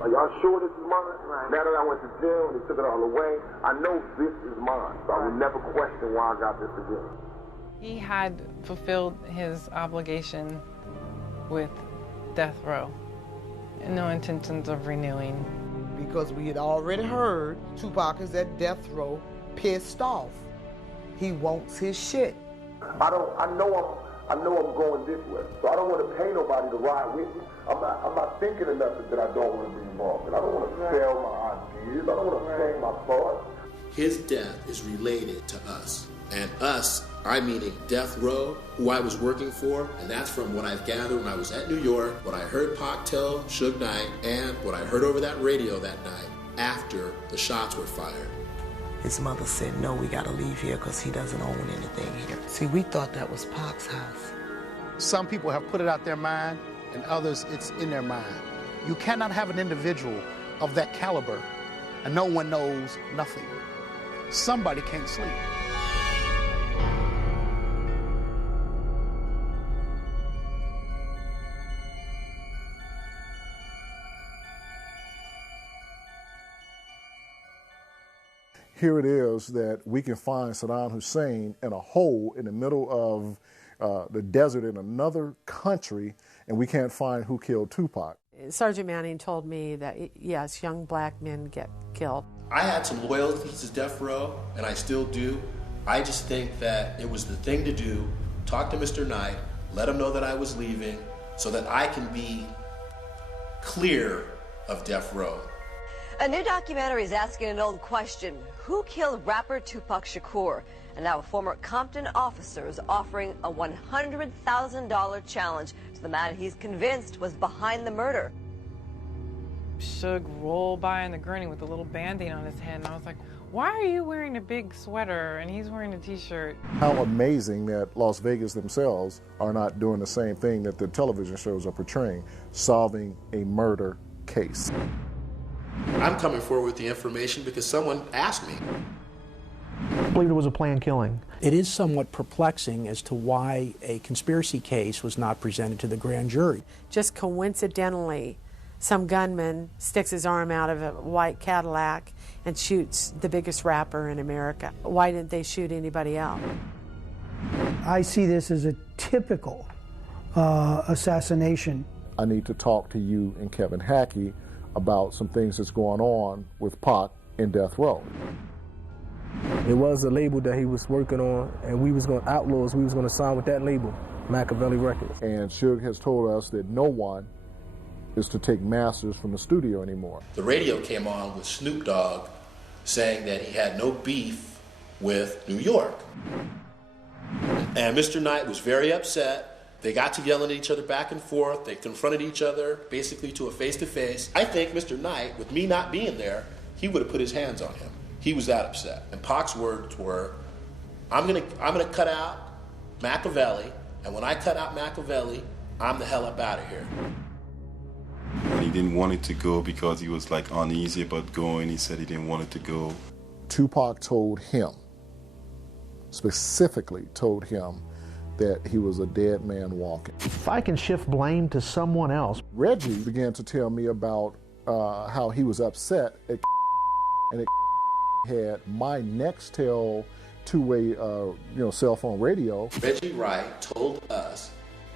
Are y'all sure this is mine? Right. Now that I went to jail and they took it all away, I know this is mine. So I will never question why I got this again. He had fulfilled his obligation with death row and no intentions of renewing. Because we had already heard Tupac is at death row, pissed off. He wants his shit. I know I'm going this way, so I don't want to pay nobody to ride with me. I'm not thinking enough that I don't want to be involved. And I don't want to sell my ideas. I don't want to sell my thoughts. His death is related to us. And us, I'm meaning Death Row, who I was working for, and that's from what I've gathered when I was at New York, what I heard Pac tell Suge Knight, and what I heard over that radio that night after the shots were fired. His mother said, no, we gotta leave here because he doesn't own anything here. See, we thought that was Pac's house. Some people have put it out their mind, and others it's in their mind. You cannot have an individual of that caliber, and no one knows nothing. Somebody can't sleep. Here it is that we can find Saddam Hussein in a hole in the middle of the desert in another country, and we can't find who killed Tupac. Sergeant Manning told me that, yes, young black men get killed. I had some loyalty to Death Row, and I still do. I just think that it was the thing to do. Talk to Mr. Knight, let him know that I was leaving, so that I can be clear of Death Row. A new documentary is asking an old question. Who killed rapper Tupac Shakur? And now a former Compton officer is offering a $100,000 challenge to the man he's convinced was behind the murder. Suge rolled by in the gurney with a little Band-Aid on his head, and I was like, why are you wearing a big sweater and he's wearing a t-shirt? How amazing that Las Vegas themselves are not doing the same thing that the television shows are portraying, solving a murder case. I'm coming forward with the information because someone asked me. I believe it was a planned killing. It is somewhat perplexing as to why a conspiracy case was not presented to the grand jury. Just coincidentally, some gunman sticks his arm out of a white Cadillac and shoots the biggest rapper in America. Why didn't they shoot anybody else? I see this as a typical assassination. I need to talk to you and Kevin Hackey about some things that's going on with Pac in Death Row. It was a label that he was working on, and we was going to Outlaws. We was going to sign with that label, Machiavelli Records. And Suge has told us that no one is to take masters from the studio anymore. The radio came on with Snoop Dogg saying that he had no beef with New York. And Mr. Knight was very upset. They got to yelling at each other back and forth. They confronted each other basically to a face-to-face. I think Mr. Knight, with me not being there, he would have put his hands on him. He was that upset. And Pac's words were, I'm gonna cut out Machiavelli, and when I cut out Machiavelli, I'm the hell up out of here. And he didn't want it to go because he was like uneasy about going. He said he didn't want it to go. Tupac told him, specifically told him, that he was a dead man walking. If I can shift blame to someone else. Reggie began to tell me about how he was upset at and it had my Nextel two-way cell phone radio. Reggie Wright told us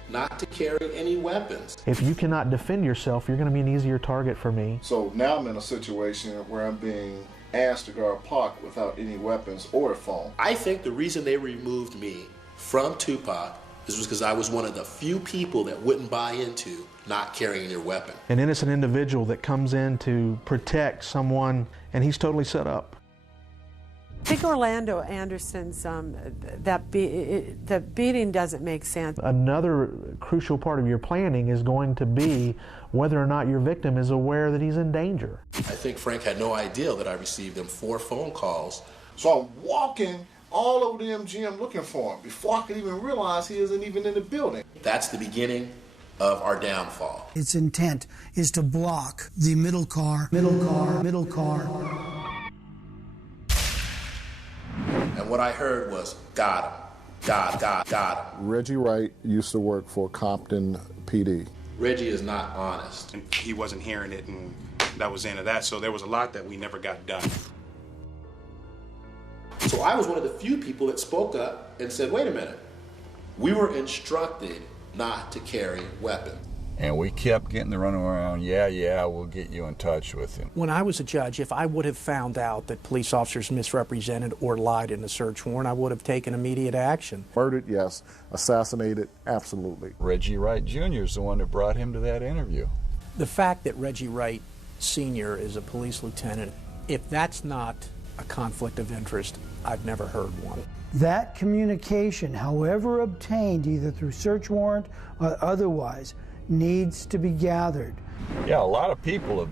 not to carry any weapons. If you cannot defend yourself, you're going to be an easier target for me. So now I'm in a situation where I'm being asked to guard Pac without any weapons or a phone. I think the reason they removed me from Tupac is because I was one of the few people that wouldn't buy into not carrying your weapon. An innocent individual that comes in to protect someone, and he's totally set up. I think Orlando Anderson's, the beating doesn't make sense. Another crucial part of your planning is going to be whether or not your victim is aware that he's in danger. I think Frank had no idea that I received them 4 phone calls. So I'm walking all over the MGM looking for him before I could even realize he isn't even in the building. That's the beginning of our downfall. Its intent is to block the middle car. And what I heard was, got him, got him. Reggie Wright used to work for Compton PD. Reggie is not honest. And he wasn't hearing it, and that was into that. So there was a lot that we never got done. So I was one of the few people that spoke up and said, wait a minute, we were instructed not to carry weapons. And we kept getting the run around, yeah, we'll get you in touch with him. When I was a judge, if I would have found out that police officers misrepresented or lied in a search warrant, I would have taken immediate action. Murdered, yes. Assassinated, absolutely. Reggie Wright Jr. is the one that brought him to that interview. The fact that Reggie Wright Sr. is a police lieutenant, if that's not a conflict of interest, I've never heard one. That communication, however obtained, either through search warrant or otherwise, needs to be gathered. Yeah, a lot of people have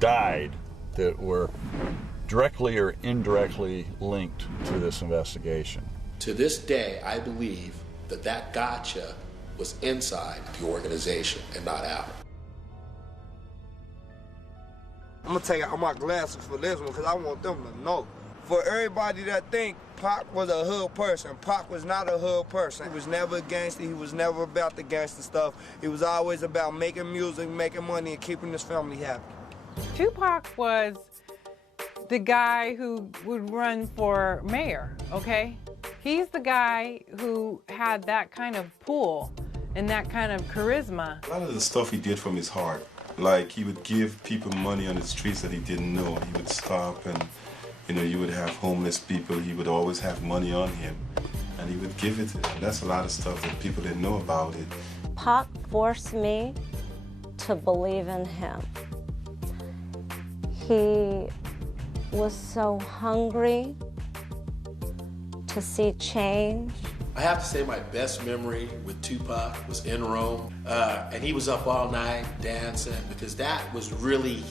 died that were directly or indirectly linked to this investigation. To this day, I believe that gotcha was inside the organization and not out. I'm gonna take out my glasses for this one because I want them to know. For everybody that think Pac was a hood person, Pac was not a hood person. He was never a gangster. He was never about the gangster stuff. He was always about making music, making money, and keeping his family happy. Tupac was the guy who would run for mayor, okay? He's the guy who had that kind of pull and that kind of charisma. A lot of the stuff he did from his heart, like he would give people money on the streets that he didn't know. He would stop and, you know, you would have homeless people. He would always have money on him, and he would give it to them. That's a lot of stuff that people didn't know about it. Pac forced me to believe in him. He was so hungry to see change. I have to say my best memory with Tupac was in Rome, and he was up all night dancing because that was really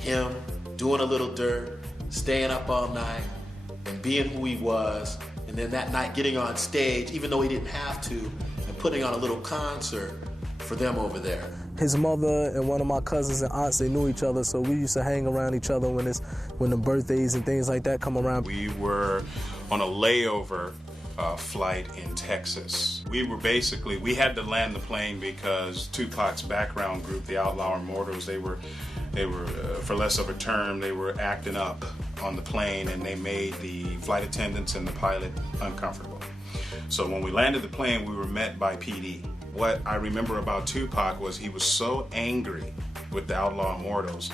him doing a little dirt, staying up all night and being who he was, and then that night getting on stage, even though he didn't have to, and putting on a little concert for them over there. His mother and one of my cousins and aunts, they knew each other, so we used to hang around each other when the birthdays and things like that come around. We were on a layover flight in Texas. We had to land the plane because Tupac's background group, the Outlaw Immortals, they were, for less of a term, they were acting up on the plane, and they made the flight attendants and the pilot uncomfortable. So when we landed the plane, we were met by PD. What I remember about Tupac was he was so angry with the Outlaw Immortals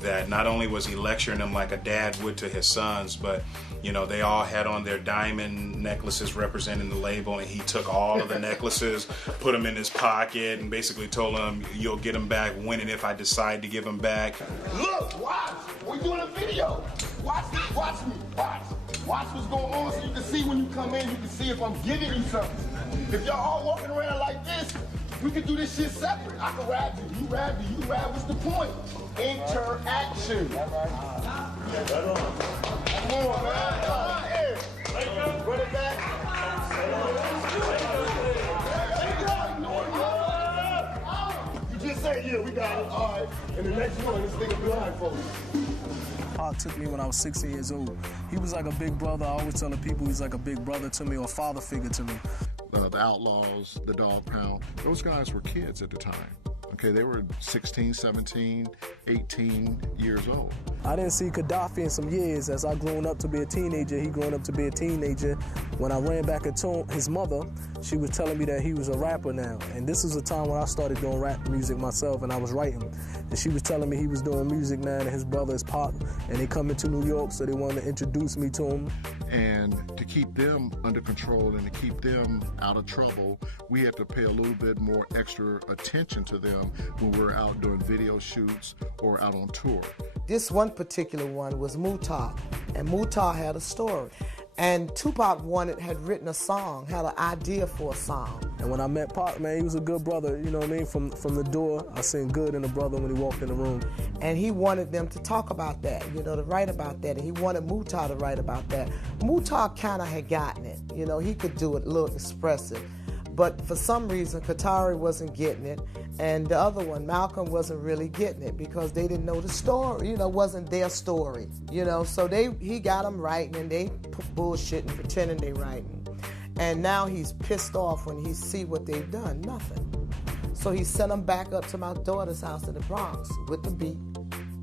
that not only was he lecturing them like a dad would to his sons, but you know, they all had on their diamond necklaces representing the label, and he took all of the necklaces, put them in his pocket, and basically told them, you'll get them back when and if I decide to give them back. Look, watch. We're doing a video. Watch me. Watch what's going on so you can see when you come in, you can see if I'm giving you something. If y'all all walking around like this, we could do this shit separate. I can rap you, you rap. What's the point? Interaction. Come on, man. Come on, here. Run it back. You just say, yeah, we got it. All right. And the next one, this nigga blindfolded. Pac took me when I was 16 years old. He was like a big brother. I always tell the people he's like a big brother to me or a father figure to me. The Outlaws, the Dog Pound, those guys were kids at the time. Okay, they were 16, 17, 18 years old. I didn't see Gaddafi in some years. As I grown up to be a teenager, he grown up to be a teenager. When I ran back into his mother, she was telling me that he was a rapper now. And this was a time when I started doing rap music myself, and I was writing. And she was telling me he was doing music now, and his brother is Pac, and they coming to New York, so they wanted to introduce me to him. And to keep them under control and to keep them out of trouble, we had to pay a little bit more extra attention to them when we were out doing video shoots or out on tour. This one particular one was Muhtar, and Muhtar had a story. And Tupac had written a song, had an idea for a song. And when I met Pac, man, he was a good brother, you know what I mean? From the door, I seen good in a brother when he walked in the room. And he wanted them to talk about that, you know, to write about that. And he wanted Muhtar to write about that. Muhtar kind of had gotten it, you know, he could do it a little expressive. But for some reason, Qatari wasn't getting it, and the other one, Malcolm, wasn't really getting it because they didn't know the story, you know, wasn't their story, you know. So he got them writing, and they bullshitting, pretending they writing. And now he's pissed off when he see what they've done, nothing. So he sent them back up to my daughter's house in the Bronx with the beat,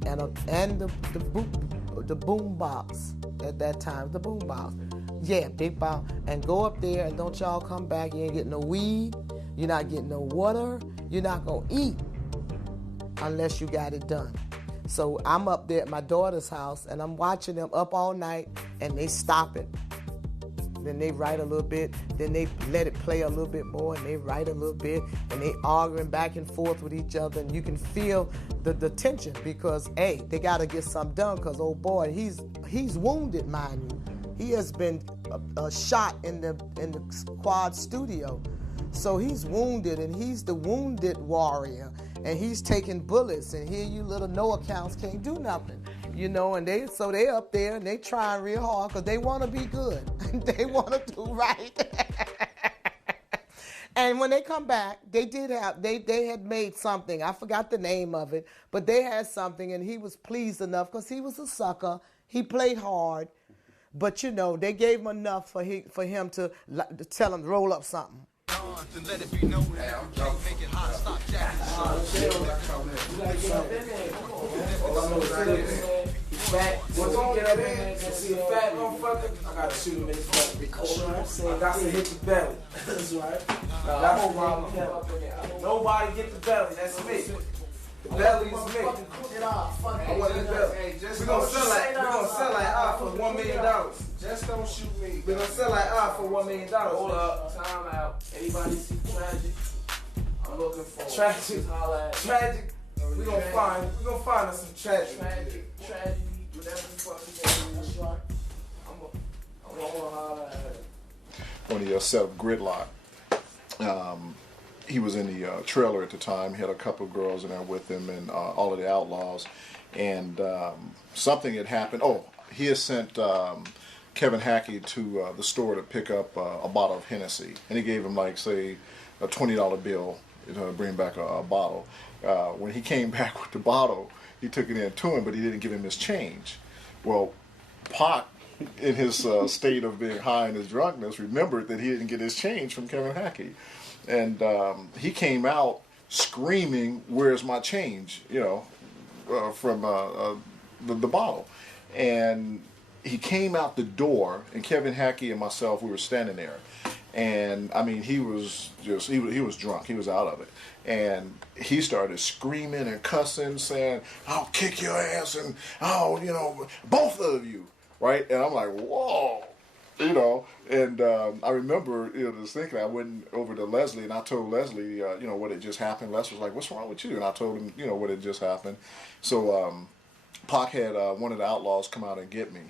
and the boom box at that time, the boom box. Yeah, big box. And go up there and don't y'all come back. You ain't getting no weed. You're not getting no water. You're not going to eat unless you got it done. So I'm up there at my daughter's house and I'm watching them up all night and they stop it. Then they write a little bit, then they let it play a little bit more and they write a little bit and they arguing back and forth with each other and you can feel the tension because, hey, they got to get something done because, oh boy, he's wounded, mind you. He has been shot in the quad studio. So he's wounded and he's the wounded warrior and he's taking bullets and here you little no accounts can't do nothing. You know, and they up there and they trying real hard because they want to be good. They want to do right. And when they come back, they had made something. I forgot the name of it, but they had something and he was pleased enough because he was a sucker. He played hard, but you know, they gave him enough for him to tell him to roll up something. And let it be known that you can't make it hot, stop Once we get up in there and see a fat motherfucker, I gotta shoot him in his butt. That's to hit the belly. That's right. That's why nobody get the belly. That's me. The belly is me. I want the belly. We're gonna sell like for $1 million. Just don't shoot me. We're gonna sell like for $1 million. Hold up. Time out. Anybody see Tragic? I'm looking for Tragic. Tragic. We're gonna find us some Tragic. Tragedy. Whatever the fuck we can do. That's right. I'm gonna holler at her. When he set up Gridlock, he was in the trailer at the time. He had a couple of girls in there with him and all of the outlaws. And something had happened. Oh, he had sent Kevin Hackey to the store to pick up a bottle of Hennessy. And he gave him, like, say, a $20 bill to bring back a bottle. When he came back with the bottle, he took it in to him, but he didn't give him his change. Well, Pac, in his state of being high in his drunkenness, remembered that he didn't get his change from Kevin Hackey. And he came out screaming, "Where's my change?" You know, from the bottle. And he came out the door, and Kevin Hackey and myself, we were standing there. And I mean, he was drunk. He was out of it. And he started screaming and cussing, saying, "I'll kick your ass and I'll, you know, both of you." Right? And I'm like, whoa. You know, and I remember, you know, just thinking, I went over to Leslie and I told Leslie, you know, what had just happened. Les was like, "What's wrong with you?" And I told him, you know, what had just happened. So Pac had one of the outlaws come out and get me.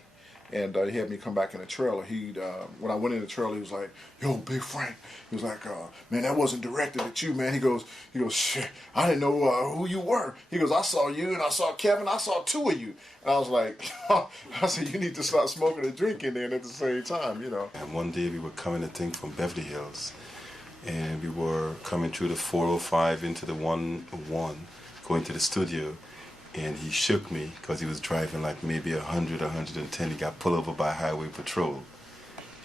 And he had me come back in the trailer. When I went in the trailer, he was like, "Yo, Big Frank." He was like, "Man, that wasn't directed at you, man." He goes, "Shit, I didn't know who you were." He goes, "I saw you and I saw Kevin. I saw two of you." And I was like, I said, "You need to start smoking and drinking then at the same time, you know." And one day we were coming, I think, from Beverly Hills. And we were coming through the 405 into the 101, going to the studio. And he shook me because he was driving like maybe 100, 110. He got pulled over by Highway Patrol.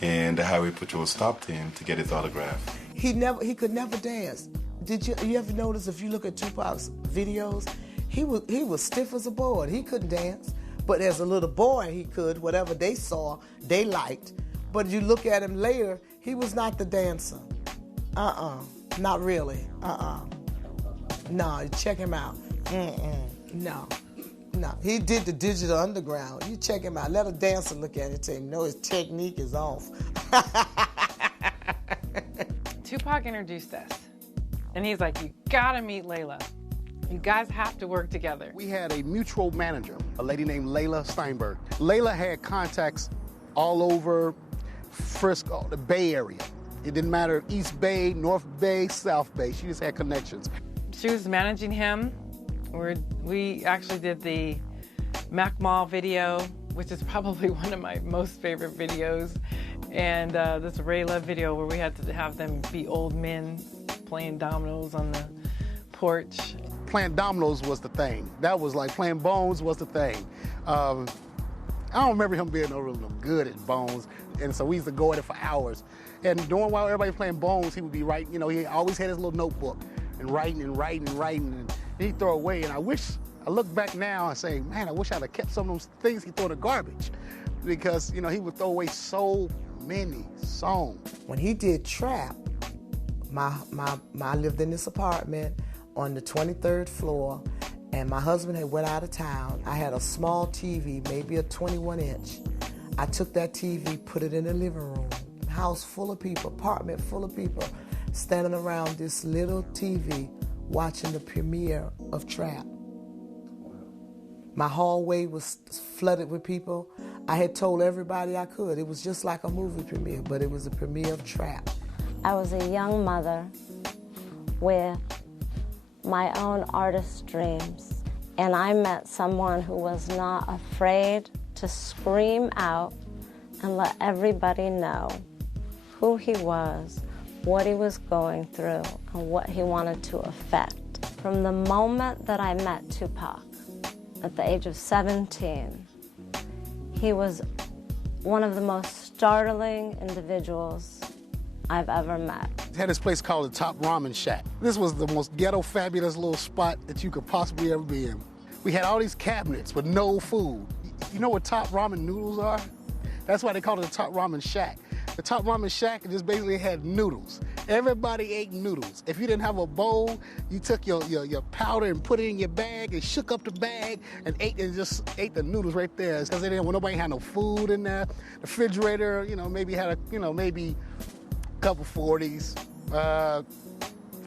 And the Highway Patrol stopped him to get his autograph. He could never dance. Did you ever notice, if you look at Tupac's videos, he was stiff as a board. He couldn't dance. But as a little boy, he could. Whatever they saw, they liked. But you look at him later, he was not the dancer. Not really. No, check him out. No. He did the Digital Underground. You check him out. Let a dancer look at it and tell him, no, his technique is off. Tupac introduced us. And he's like, "You gotta meet Layla. You guys have to work together." We had a mutual manager, a lady named Layla Steinberg. Layla had contacts all over Frisco, the Bay Area. It didn't matter, East Bay, North Bay, South Bay. She just had connections. She was managing him. We actually did the Mac Mall video, which is probably one of my most favorite videos, and this Rayla video where we had to have them be old men playing dominoes on the porch. Playing dominoes was the thing. That was like playing bones was the thing. I don't remember him being really good at bones, and so we used to go at it for hours. And while everybody was playing bones, he would be writing. You know, he always had his little notebook and writing, and he'd throw away. And I wish I look back now and say, man, I wish I'd have kept some of those things he threw in the garbage, because, you know, he would throw away so many songs. When he did Trap, I lived in this apartment on the 23rd floor, and my husband had went out of town. I had a small TV, maybe a 21-inch. I took that TV, put it in the living room. House full of people, apartment full of people, standing around this little TV watching the premiere of Trap. My hallway was flooded with people. I had told everybody I could. It was just like a movie premiere, but it was a premiere of Trap. I was a young mother with my own artist dreams, and I met someone who was not afraid to scream out and let everybody know who he was, what he was going through, and what he wanted to affect. From the moment that I met Tupac, at the age of 17, he was one of the most startling individuals I've ever met. He had this place called the Top Ramen Shack. This was the most ghetto, fabulous little spot that you could possibly ever be in. We had all these cabinets with no food. You know what Top Ramen noodles are? That's why they call it the Top Ramen Shack. The Top Ramen Shack just basically had noodles. Everybody ate noodles. If you didn't have a bowl, you took your powder and put it in your bag and shook up the bag and just ate the noodles right there. Because they didn't want nobody had no food in there. The refrigerator, you know, maybe had maybe a couple 40s,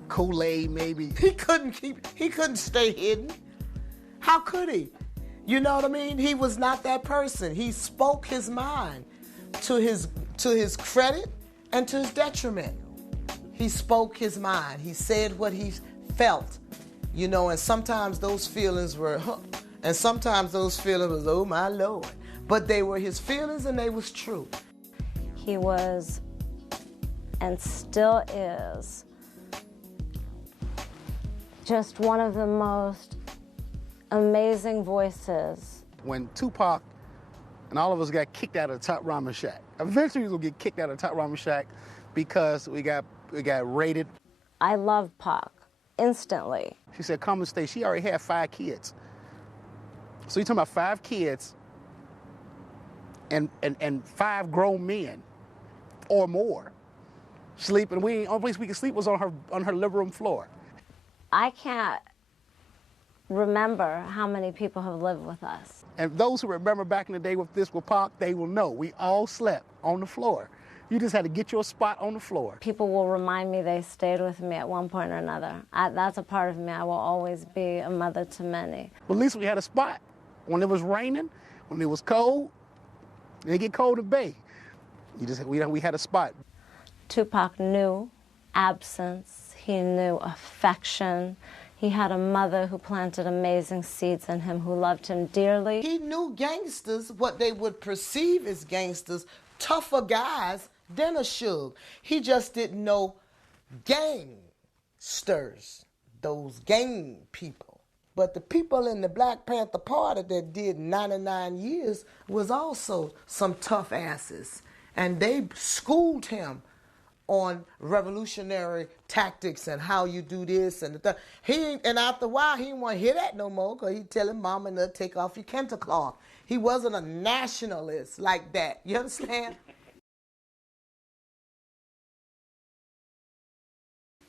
Kool-Aid maybe. He couldn't stay hidden. How could he? You know what I mean? He was not that person. He spoke his mind to his credit and to his detriment. He spoke his mind. He said what he felt, you know, and sometimes those feelings were, and sometimes those feelings was, oh my Lord. But they were his feelings and they was true. He was, and still is, just one of the most amazing voices. When Tupac and all of us got kicked out of the Top Ramen Shack, eventually we was gonna get kicked out of the Top Ramen Shack because we got raided. I love Pac instantly. She said, come and stay. She already had 5 kids. So you're talking about 5 kids and 5 grown men or more sleeping. The only place we could sleep was on her living room floor. I can't remember how many people have lived with us. And those who remember back in the day with Pac, they will know we all slept on the floor. You just had to get your spot on the floor. People will remind me they stayed with me at one point or another. That's a part of me. I will always be a mother to many. But at least we had a spot. When it was raining, when it was cold, and it get cold in Bay, we had a spot. Tupac knew absence. He knew affection. He had a mother who planted amazing seeds in him, who loved him dearly. He knew gangsters, what they would perceive as gangsters, tougher guys than a Suge. He just didn't know gangsters, those gang people. But the people in the Black Panther Party that did 99 years was also some tough asses. And they schooled him on revolutionary tactics and how you do this and that. And after a while, he didn't want to hear that no more, because he'd tell him, Mama, no, take off your kente cloth. He wasn't a nationalist like that. You understand?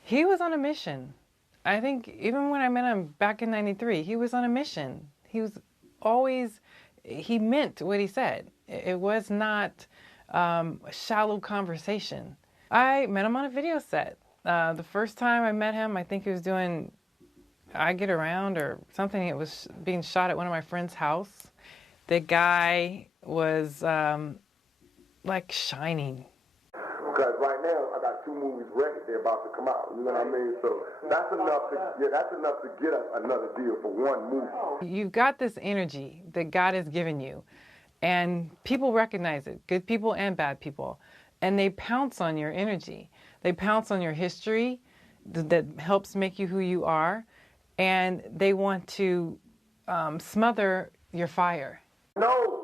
He was on a mission. I think even when I met him back in '93, he was on a mission. He was always, he meant what he said. It was not a shallow conversation. I met him on a video set. The first time I met him, I think he was doing I Get Around or something. It was being shot at one of my friend's house. The guy was like shining. Because right now I got 2 movies ready. They're about to come out. You know what I mean? So that's enough to get us another deal for 1 movie. You've got this energy that God has given you, and people recognize it, good people and bad people, and they pounce on your energy. They pounce on your history that helps make you who you are, and they want to smother your fire. No.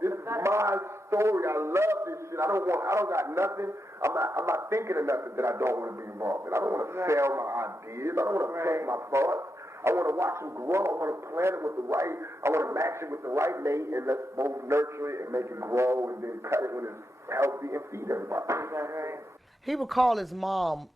This is my story. I love this shit. I don't got nothing. I'm not thinking of nothing that I don't want to be involved in. I don't want to sell my ideas. I don't want to paint my thoughts. I want to watch him grow. I want to plant it with the right, I want to match it with the right mate, and let's both nurture it and make it grow, and then cut it when it's healthy and feed everybody. He would call his mom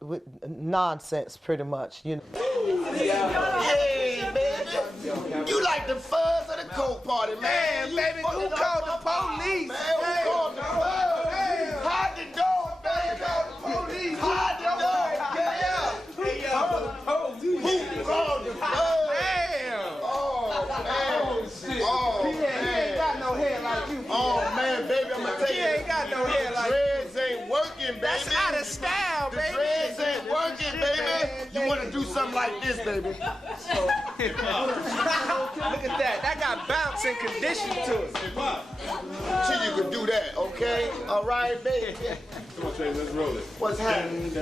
with nonsense, pretty much, you know. Hey, baby, you like the fuzz of the coke party, man. Baby, who called the police? Man, who called the police? Hide the door, baby. Who called the police? Hide the door. Who called the police? Damn. Oh, man. Oh, man. He ain't got no hair like you. Oh, man, baby, I'm going to tell you. He ain't got no hair like you. The dreads ain't working, baby. That's out of style, baby. The dreads ain't working, baby. You want to do something like this, baby. Look at that. That got bounce and condition to it. So you can do that, okay? All right, baby. Come on, Trey, let's roll it. What's happening?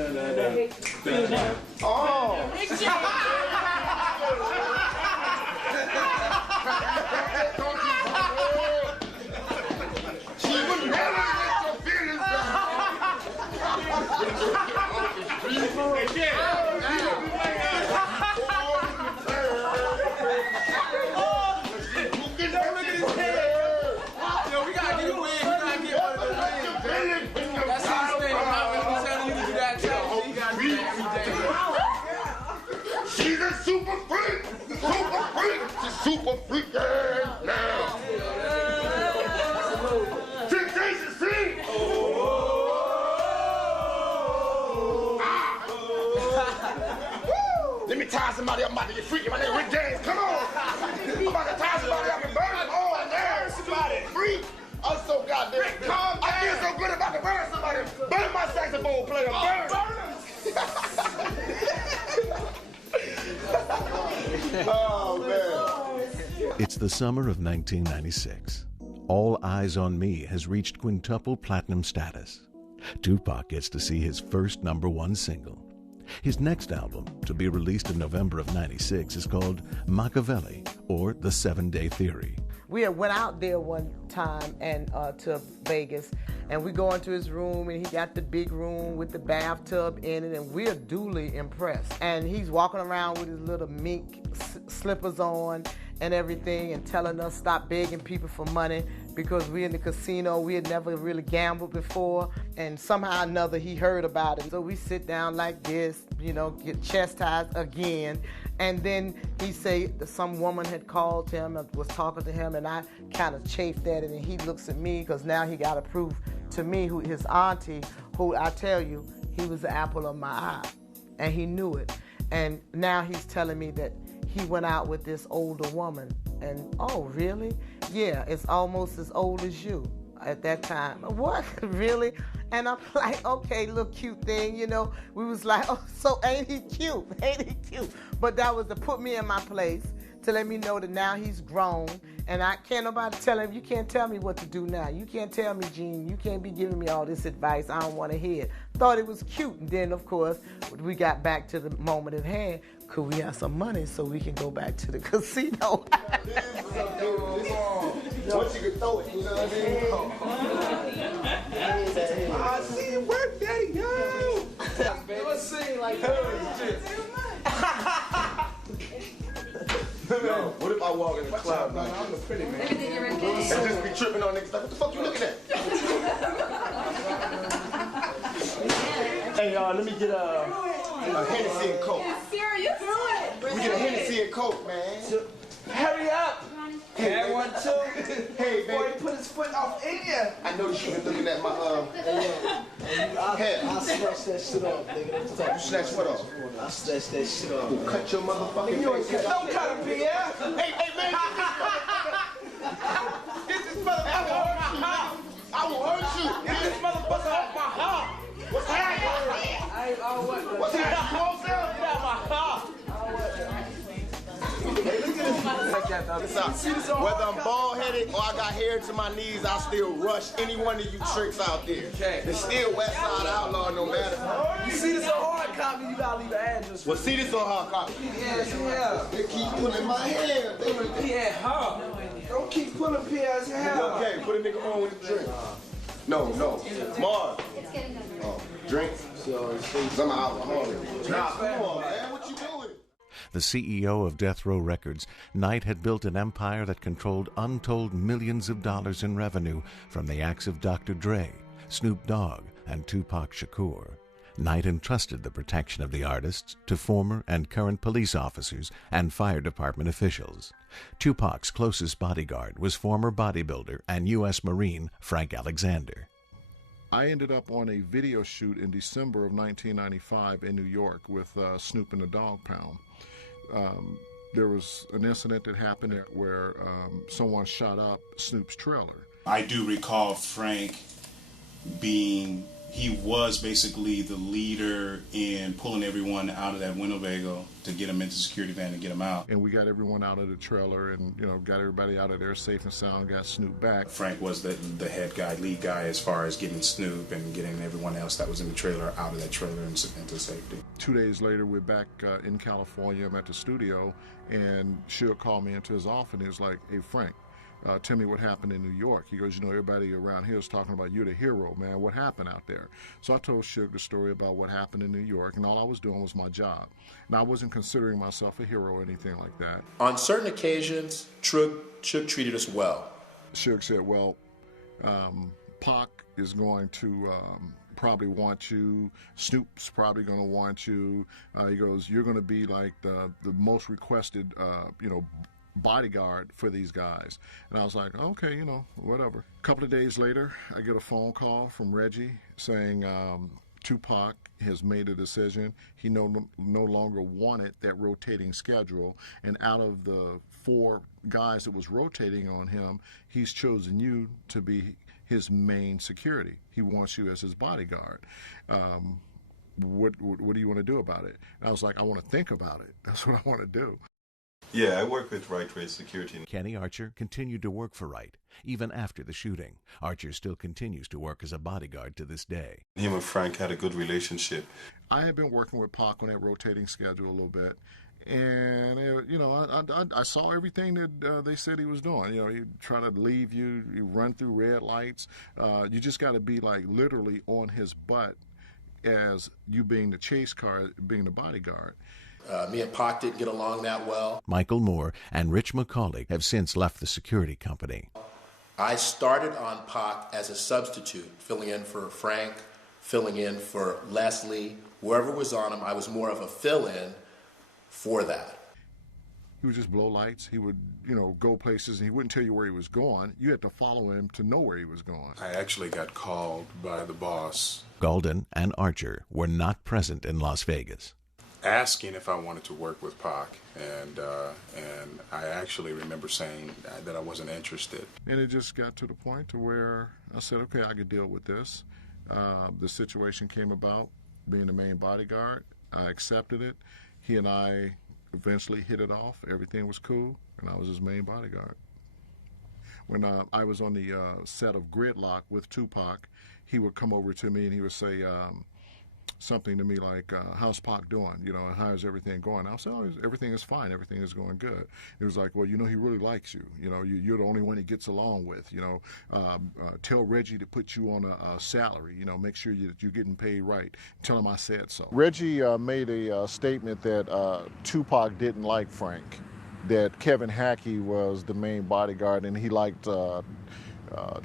Oh. She would never let your feelings Yo, we gotta get you in. We gotta get one of those in. That's his thing. I'm telling you to do that too. You gotta do that every day. She's a super freak! Super freak! She's super freak now! Temptation C! Let me tie somebody up. I'm about to get freaky. My name Rick James. Come on. I'm about to tie somebody up and burn them. Oh, man. Somebody freak. I'm so goddamn Rick, calm down. I feel so good about to burn somebody. Burn my saxophone player. Burn. Oh, man. It's the summer of 1996. All Eyes on Me has reached quintuple platinum status. Tupac gets to see his first #1 single. His next album, to be released in November of '96, is called Machiavelli, or The 7-Day Theory. We had went out there one time and to Vegas, and we go into his room, and he got the big room with the bathtub in it, and we're duly impressed. And he's walking around with his little mink slippers on and everything, and telling us stop begging people for money because we're in the casino. We had never really gambled before, and somehow or another he heard about it. So we sit down like this, you know, get chastised again. And then he say some woman had called him and was talking to him, and I kind of chafed at it, and he looks at me because now he got to prove to me who his auntie, who I tell you, he was the apple of my eye, and he knew it. And now he's telling me that he went out with this older woman. And, oh, really? Yeah, it's almost as old as you at that time. What? Really? And I'm like, okay, little cute thing, you know. We was like, oh, so ain't he cute? Ain't he cute? But that was to put me in my place, to let me know that now he's grown, and I can't nobody tell him, you can't tell me what to do now. You can't tell me, Gene, you can't be giving me all this advice. I don't want to hear it. Thought it was cute. And then, of course, we got back to the moment at hand. Could we have some money so we can go back to the casino? Once you can throw it, you know what I mean? I see it work, Daddy, yo! Do a scene like Yo, what if I walk in the club like, I'm a pretty man, and just be tripping on niggas like, what the fuck you looking at? Hey, let me get a Hennessy and Coke. Serious? We get a Hennessy and Coke, man. Hurry up. Hey, 1, 2. Hey, Boy, baby. he put his foot off in you. I know you been looking at my head. I'll snatch that shit off, nigga. You snatch what off? I'll snatch that shit off. Cut your motherfucking face. Don't cut him, Pierre. Hey, man. Get this motherfucker off my heart. I will hurt you. Get this motherfucker off my heart. What's happening? What's happening? Come on, Sarah. Get out my heart. Whether I'm bald-headed or I got hair to my knees, I still rush any one of you tricks out there. It's still West Side Outlaw no matter. You see this on hard copy, you gotta leave an address. Well, see this on hard copy. Yeah. They keep pulling my hair. Pierre, don't keep pulling Pierre's hair. Okay, put a nigga on with a drink. No. Marv. Oh, drink? So I'm an alcoholic. Nah, come on, man. What you doing? the CEO of Death Row Records, Knight had built an empire that controlled untold millions of dollars in revenue from the acts of Dr. Dre, Snoop Dogg, and Tupac Shakur. Knight entrusted the protection of the artists to former and current police officers and fire department officials. Tupac's closest bodyguard was former bodybuilder and U.S. Marine Frank Alexander. I ended up on a video shoot in December of 1995 in New York with Snoop and the Dogg Pound. There was an incident that happened there where someone shot up Snoop's trailer. I do recall Frank he was basically the leader in pulling everyone out of that Winnebago to get them into the security van and get them out. And we got everyone out of the trailer and, got everybody out of there safe and sound, got Snoop back. Frank was the head guy, lead guy, as far as getting Snoop and getting everyone else that was in the trailer out of that trailer and into safety. 2 days later, we're back in California. I'm at the studio, and Suge called me into his office, and he was like, "Hey, Frank, tell me what happened in New York." He goes, everybody around here is talking about you're the hero, man. What happened out there? So I told Suge the story about what happened in New York, and all I was doing was my job. And I wasn't considering myself a hero or anything like that. On certain occasions, Suge treated us well. Suge said, well, Pac is going to probably want you. Snoop's probably going to want you. He goes, you're going to be like the most requested, bodyguard for these guys. And I was like, okay, whatever. A couple of days later, I get a phone call from Reggie saying Tupac has made a decision. He no longer wanted that rotating schedule, and out of the 4 guys that was rotating on him, he's chosen you to be his main security. He wants you as his bodyguard. What do you want to do about it? And I was like, I want to think about it. That's what I want to do. Yeah, I work with Wright Race Security. Kenny Archer continued to work for Wright, even after the shooting. Archer still continues to work as a bodyguard to this day. Him and Frank had a good relationship. I had been working with Pac on that rotating schedule a little bit, and, I saw everything that they said he was doing. He try to leave you, you run through red lights. You just got to be, literally on his butt as you being the chase car, being the bodyguard. Me and Pac didn't get along that well. Michael Moore and Rich McCauley have since left the security company. I started on Pac as a substitute, filling in for Frank, filling in for Leslie. Whoever was on him, I was more of a fill-in for that. He would just blow lights. He would, go places, and he wouldn't tell you where he was going. You had to follow him to know where he was going. I actually got called by the boss. Gaulden and Archer were not present in Las Vegas, asking if I wanted to work with Pac, and I actually remember saying that I wasn't interested. And it just got to the point to where I said, okay, I could deal with this. The situation came about, being the main bodyguard. I accepted it. He and I eventually hit it off. Everything was cool, and I was his main bodyguard. When I was on the set of Gridlock with Tupac, he would come over to me and he would say, something to me like, how's Pac doing? How's everything going? I'll say, everything is fine. Everything is going good. It was like, well, he really likes you. You're the only one he gets along with. Tell Reggie to put you on a salary. Make sure that you're getting paid right. Tell him I said so. Reggie made a statement that Tupac didn't like Frank, that Kevin Hackey was the main bodyguard, and he liked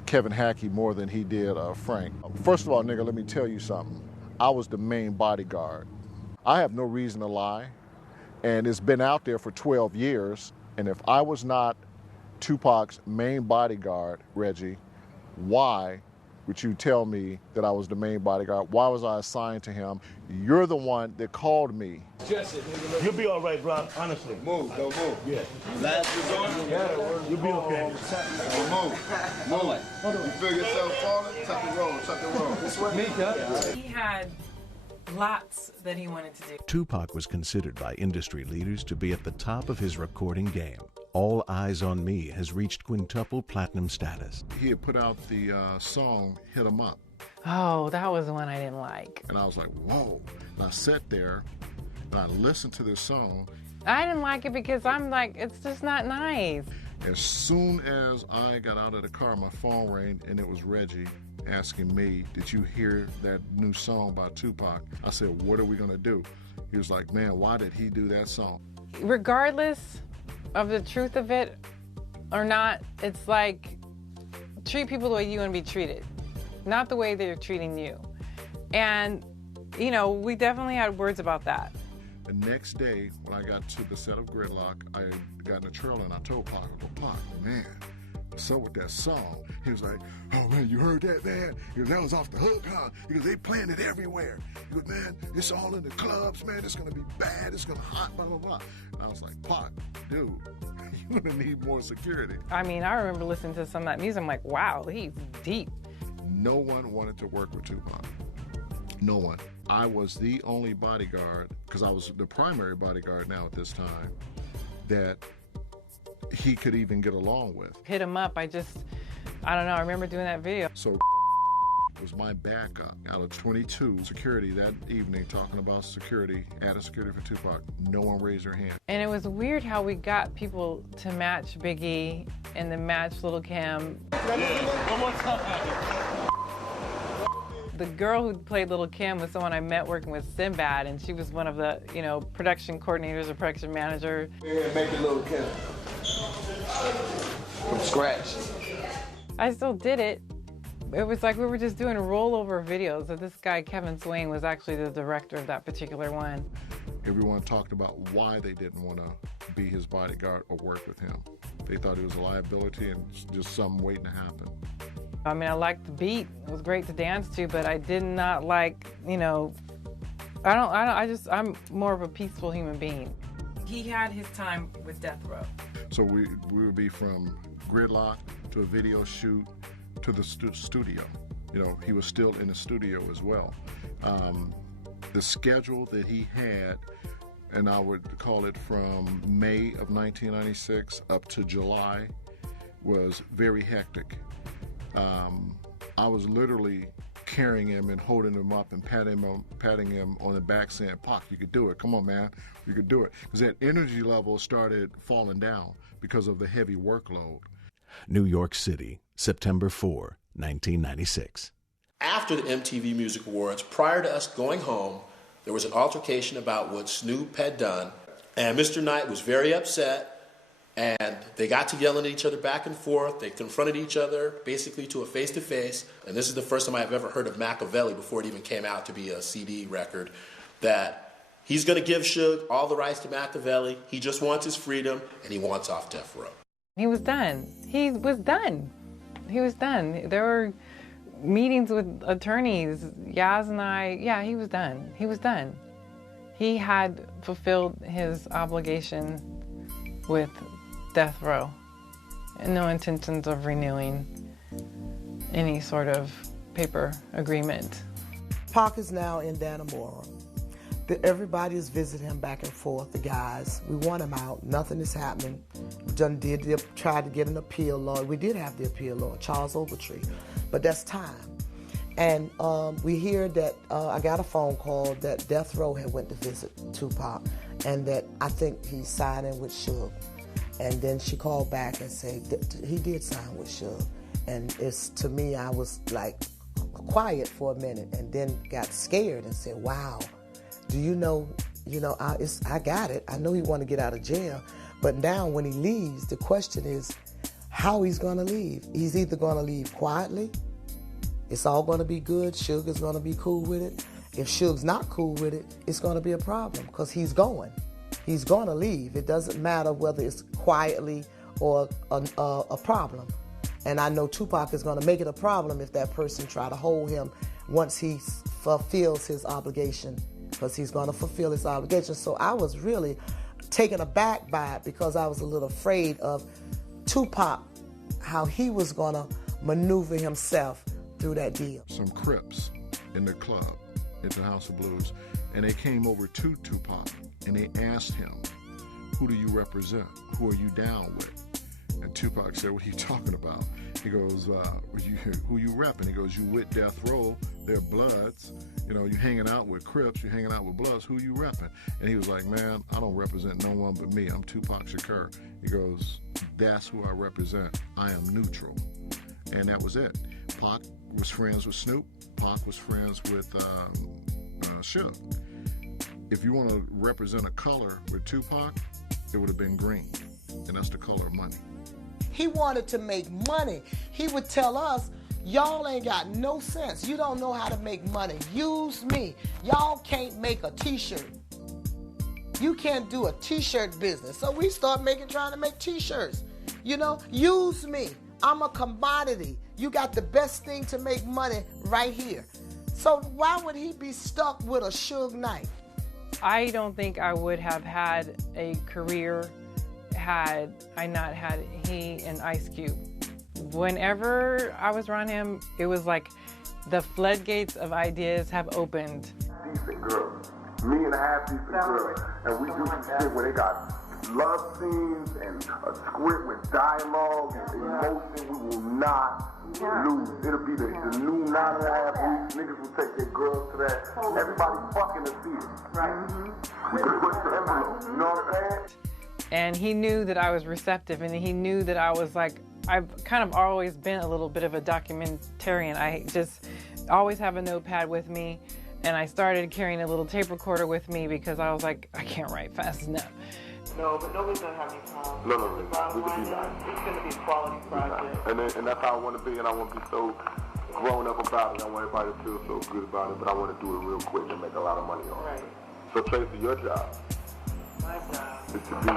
Kevin Hackey more than he did Frank. First of all, nigga, let me tell you something. I was the main bodyguard. I have no reason to lie, and it's been out there for 12 years, and if I was not Tupac's main bodyguard, Reggie, why would you tell me that I was the main bodyguard? Why was I assigned to him? You're the one that called me. Jesse, you'll be all right, bro, honestly. Move, don't move. Yeah. Last resort. You'll be okay. Move. You feel yourself falling? Tuck and roll. This way. He had lots that he wanted to do. Tupac was considered by industry leaders to be at the top of his recording game. All Eyes on Me has reached quintuple platinum status. He had put out the song Hit 'Em Up. Oh, that was the one I didn't like. And I was like, whoa. And I sat there and I listened to this song. I didn't like it because I'm like, it's just not nice. As soon as I got out of the car, my phone rang, and it was Reggie asking me, did you hear that new song by Tupac? I said, what are we going to do? He was like, man, why did he do that song? regardless of the truth of it or not, it's like, treat people the way you want to be treated, not the way they're treating you. And, you know, we definitely had words about that. The next day, when I got to the set of Gridlock, I got in the trailer and I told Pac, I go, Pac, man, what's up with that song? He was like, oh man, you heard that, man? He goes, that was off the hook, huh? He goes, they playing it everywhere. He goes, man, it's all in the clubs, man, it's gonna be bad, it's gonna hot, blah, blah, blah. And I was like, Pac, dude, you're gonna need more security. I mean, I remember listening to some of that music, I'm like, wow, he's deep. No one wanted to work with Tupac. No one. I was the only bodyguard, because I was the primary bodyguard now at this time, that he could even get along with. Hit him up, I don't know, I remember doing that video. So was my backup. Out of 22 security that evening talking about security, added security for Tupac, no one raised their hand. And it was weird how we got people to match Biggie and to match Lil' Kim. One more time. The girl who played Lil' Kim was someone I met working with Sinbad, and she was one of the, you know, production coordinators or production manager. Yeah, make it Lil' Kim. From scratch. I still did it. It was like we were just doing rollover videos. So this guy, Kevin Swain, was actually the director of that particular one. Everyone talked about why they didn't want to be his bodyguard or work with him. They thought he was a liability and just something waiting to happen. I mean, I liked the beat. It was great to dance to, but I did not like, you know, I'm more of a peaceful human being. He had his time with Death Row. So we would be from Gridlock to a video shoot to the studio. You know, he was still in the studio as well. The schedule that he had, and I would call it from May of 1996 up to July, was very hectic. I was literally carrying him and holding him up and patting him on the back saying, Pac, you could do it. Come on, man. You could do it. Because that energy level started falling down because of the heavy workload. New York City, September 4, 1996. After the MTV Music Awards, prior to us going home, there was an altercation about what Snoop had done, and Mr. Knight was very upset. And they got to yelling at each other back and forth. They confronted each other basically to a face-to-face. And this is the first time I've ever heard of Machiavelli before it even came out to be a CD record, that he's going to give Suge all the rights to Machiavelli. He just wants his freedom, and he wants off Death Row. He was done. He was done. He was done. There were meetings with attorneys. Yaz and I, yeah, he was done. He was done. He had fulfilled his obligation with Death Row, and no intentions of renewing any sort of paper agreement. Pac is now in Dannemora. Everybody is visiting him back and forth, the guys. We want him out. Nothing is happening. We tried to get an appeal lawyer. We did have the appeal lawyer, Charles Ogletree, but that's time. And we hear that, I got a phone call that Death Row had went to visit Tupac, and that I think he's signing with Suge. And then she called back and said he did sign with Suge. And it's, to me, I was like quiet for a minute and then got scared and said, wow, do you know, I got it. I know he want to get out of jail. But now when he leaves, the question is how he's going to leave. He's either going to leave quietly. It's all going to be good. Suge is going to be cool with it. If Suge's not cool with it, it's going to be a problem because he's going. He's going to leave. It doesn't matter whether it's quietly or a problem. And I know Tupac is going to make it a problem if that person try to hold him once he fulfills his obligation, because he's going to fulfill his obligation. So I was really taken aback by it because I was a little afraid of Tupac, how he was going to maneuver himself through that deal. Some Crips in the club at the House of Blues, and they came over to Tupac and they asked him, who do you represent? Who are you down with? And Tupac said, what are you talking about? He goes, who you repping? He goes, you with Death Row, they're Bloods. You know, you hanging out with Crips, you hanging out with Bloods, who you repping? And he was like, man, I don't represent no one but me. I'm Tupac Shakur. He goes, that's who I represent. I am neutral. And that was it. Pac was friends with Snoop. Pac was friends with Suge. If you want to represent a color with Tupac, it would have been green, and that's the color of money. He wanted to make money. He would tell us, y'all ain't got no sense. You don't know how to make money. Use me. Y'all can't make a t-shirt. You can't do a t-shirt business. So we start trying to make t-shirts. You know, use me. I'm a commodity. You got the best thing to make money right here. So why would he be stuck with a Suge Knight? I don't think I would have had a career had I not had he and Ice Cube. Whenever I was around him, it was like the floodgates of ideas have opened. Decent girls, me and a half decent girls, and we do some shit where they got love scenes and a script with dialogue and emotion. We will not lose. It'll be the new 9.5 weeks. Niggas will take their girls to that. Everybody fucking to see it. Right. We can push the envelope. You know what I'm saying? And he knew that I was receptive, and he knew that I was like, I've kind of always been a little bit of a documentarian. I just always have a notepad with me, and I started carrying a little tape recorder with me because I was like, I can't write fast enough. No, but nobody's gonna have any problems. No. Bottom line is, it's gonna be a quality project. And that's how I want to be, and I want to be so grown up about it. I want everybody to feel so good about it, but I want to do it real quick and make a lot of money on it. So Tracy, your job is to be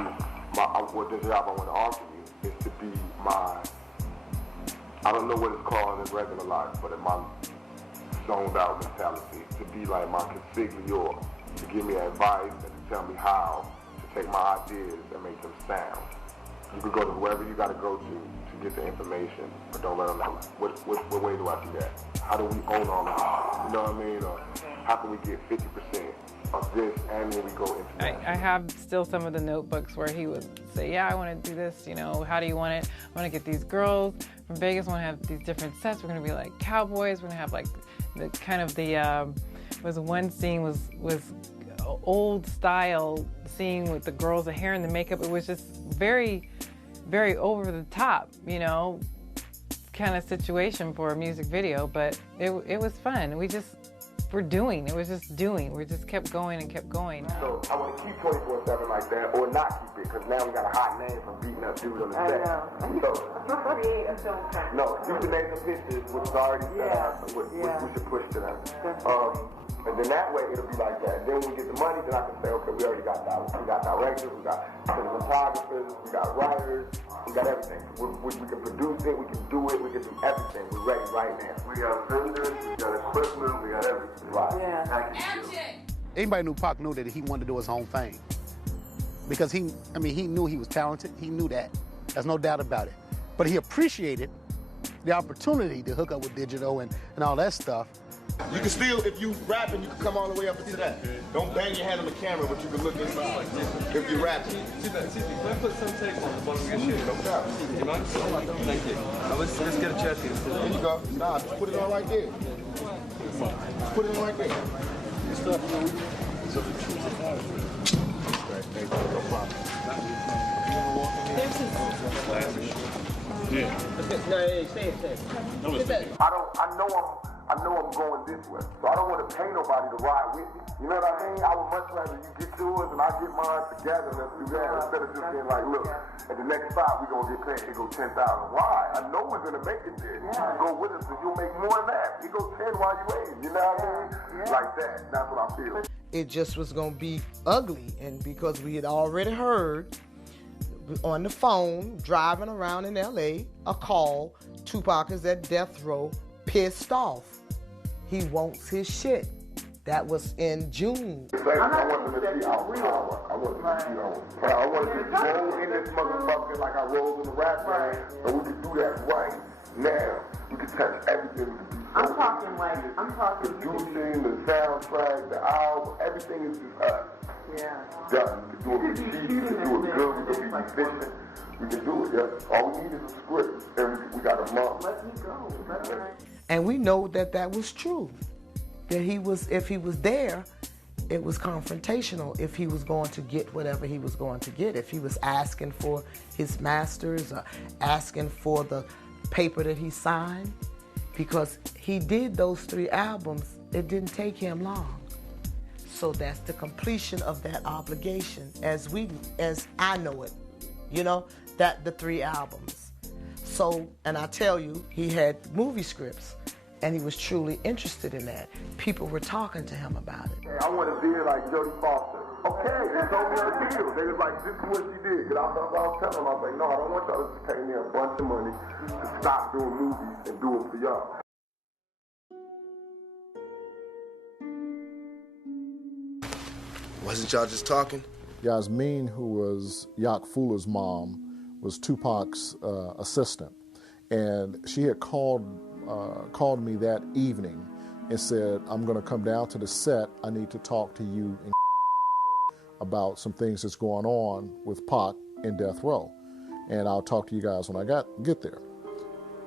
the job I want to offer you is to be my, I don't know what it's called in regular life, but in my zoned out mentality, to be like my consigliere, to give me advice and to tell me how to take my ideas and make them sound. You can go to wherever you got to go to get the information, but don't let them know. What way do I do that? How do we own all of this? You know what I mean? Or how can we get 50% of this and then we go into that? I have still some of the notebooks where he would say, yeah, I want to do this, you know, how do you want it? I want to get these girls from Vegas, I want to have these different sets. We're going to be like cowboys, we're going to have like the kind of the, was one scene was old style scene with the girls, the hair and the makeup. It was just very, very over the top, you know, kind of situation for a music video, but it was fun. We just were doing. It was just doing. We just kept going and kept going. So I want to keep 24/7 like that, or not keep it, because now we got a hot name from beating up dudes on the set. So create a film set. No, you can name some pictures, which is already set up, which we should push to them. And then that way it'll be like that. And then when we get the money, then I can say, okay, we already got that. We got directors, we got cinematographers, we got writers, we got everything. We can produce it, we can do it, we can do everything. We're ready right now. We got vendors, we got equipment, we got everything. Right. Yeah. Anybody knew Pac knew that he wanted to do his own thing. Because he knew he was talented. He knew that. There's no doubt about it. But he appreciated the opportunity to hook up with digital and all that stuff. You can still, if you rapping, you can come all the way up into that. Don't bang your head on the camera, but you can look inside if you're rapping. Can I put some tapes on the bottom of your shoe? No problem. Do you mind? Thank you. Let's get a chair for you. There you go. Nah, just put it on right there. Just put it on right there. No problem. I know I'm going this way, so I don't want to pay nobody to ride with me. You know what I mean? I would much rather you get yours and I get mine together. Let's do that instead of just being like, look, at the next spot we gonna get paid. It go 10,000. Why? I know we're gonna make it there. You go with us and you'll make more than that. You go 10 while you wait. You know what I mean? Like that. That's what I feel. It just was gonna be ugly, and because we had already heard on the phone driving around in LA a call, Tupac is at death row, pissed off. He wants his shit. That was in June. I want them to see our power. I want them to see our power. I want to roll in this motherfucker like I rolled in the rap game, and we can do that right now. We can touch everything. I'm talking. The producing, the soundtrack, the album, everything is just us. Yeah. Done. We can do it cheap, we can do it good, we can be efficient. We can do it, yeah. All we need is a script, and we got a month. Let me go. And we know that was true. That if he was there, it was confrontational if he was going to get whatever he was going to get. If he was asking for his masters or asking for the paper that he signed. Because he did those 3 albums, it didn't take him long. So that's the completion of that obligation as I know it, you know, that the 3 albums. So, and I tell you, he had movie scripts and he was truly interested in that. People were talking to him about it. Hey, I want to be like Jodie Foster. Okay, they told me a deal. They was like, this is what she did. Cause I was telling them, I was like, no, I don't want y'all to pay me a bunch of money to stop doing movies and do it for y'all. Wasn't y'all just talking? Yasmin, who was Yak Fuller's mom, was Tupac's assistant. And she had called me that evening and said, I'm going to come down to the set. I need to talk to you about some things that's going on with Pac in Death Row. And I'll talk to you guys when I get there.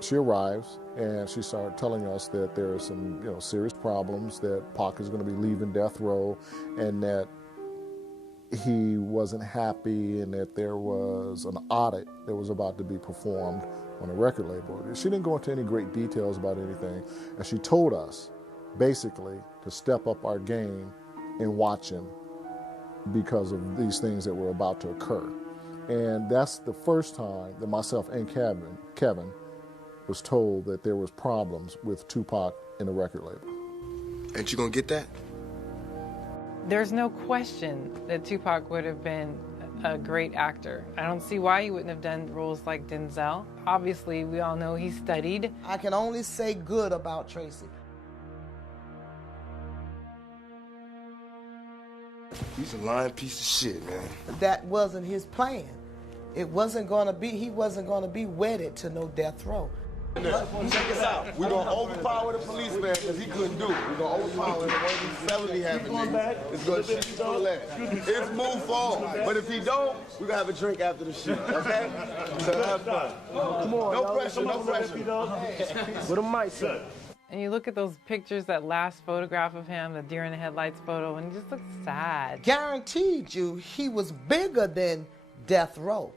She arrives and she started telling us that there are some serious problems, that Pac is going to be leaving Death Row and that he wasn't happy and that there was an audit that was about to be performed on a record label. She didn't go into any great details about anything, and she told us basically to step up our game and watch him because of these things that were about to occur. And that's the first time that myself and Kevin was told that there was problems with Tupac in the record label. Ain't you gonna get that? There's no question that Tupac would have been a great actor. I don't see why he wouldn't have done roles like Denzel. Obviously, we all know he studied. I can only say good about Tracy. He's a lying piece of shit, man. That wasn't his plan. It wasn't gonna be, he wasn't gonna be wedded to no death row. Check us out. We're going to overpower the policeman because he couldn't do it. We're going to overpower him. One of these felony having niggas is going to shoot you to the left. If move forward. But if he don't, we're going to have a drink after the shoot, okay? So have fun. Come on, no pressure, no pressure. With a mic, sir. And you look at those pictures, that last photograph of him, the deer in the headlights photo, and he just looks sad. Guaranteed you, he was bigger than Death Row.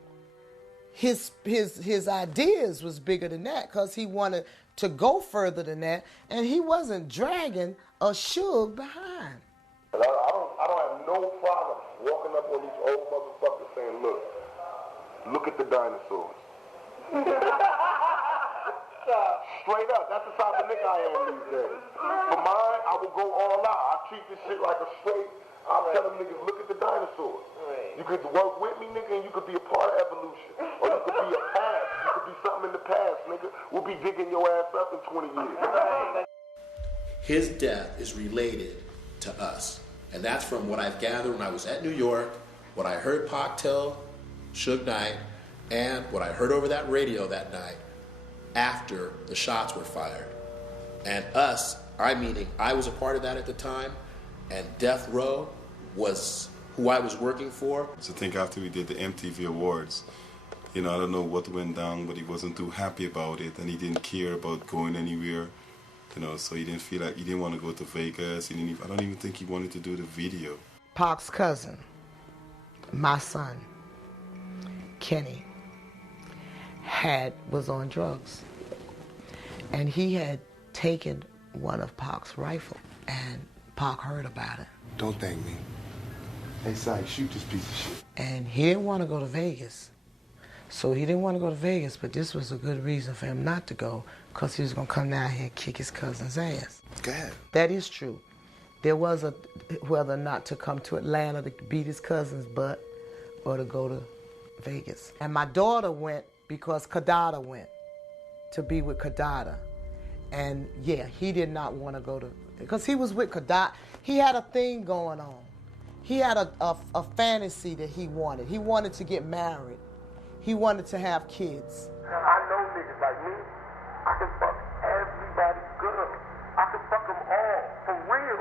His ideas was bigger than that because he wanted to go further than that, and he wasn't dragging a Suge behind. I don't have no problem walking up on these old motherfuckers saying, look at the dinosaurs. Straight up, that's the type of nigga I am these days. For mine, I will go all out. I treat this shit like a straight, I'll tell them niggas, look at the dinosaurs. You could work with me, nigga, and you could be a part of evolution. Or you could be a past. You could be something in the past, nigga. We'll be digging your ass up in 20 years. His death is related to us. And that's from what I've gathered when I was at New York, what I heard Pac tell Suge Knight, and what I heard over that radio that night after the shots were fired. And us, meaning I was a part of that at the time, and Death Row was who I was working for. So I think after we did the MTV Awards, I don't know what went down, but he wasn't too happy about it, and he didn't care about going anywhere, so he didn't feel like, he didn't want to go to Vegas. I don't even think he wanted to do the video. Pac's cousin, my son, Kenny, was on drugs. And he had taken one of Pac's rifles, and Pac heard about it. Don't thank me. Hey, Si, shoot this piece of shit. And he didn't want to go to Vegas. So he didn't want to go to Vegas, but this was a good reason for him not to go, because he was going to come down here and kick his cousin's ass. Go ahead. That is true. There was whether or not to come to Atlanta to beat his cousin's butt or to go to Vegas. And my daughter went because Kadada went to be with Kadada. And yeah, he did not want to go to, because he was with Kadada. He had a thing going on. He had a fantasy that he wanted. He wanted to get married. He wanted to have kids. I know niggas like me. I can fuck everybody good. I can fuck them all, for real.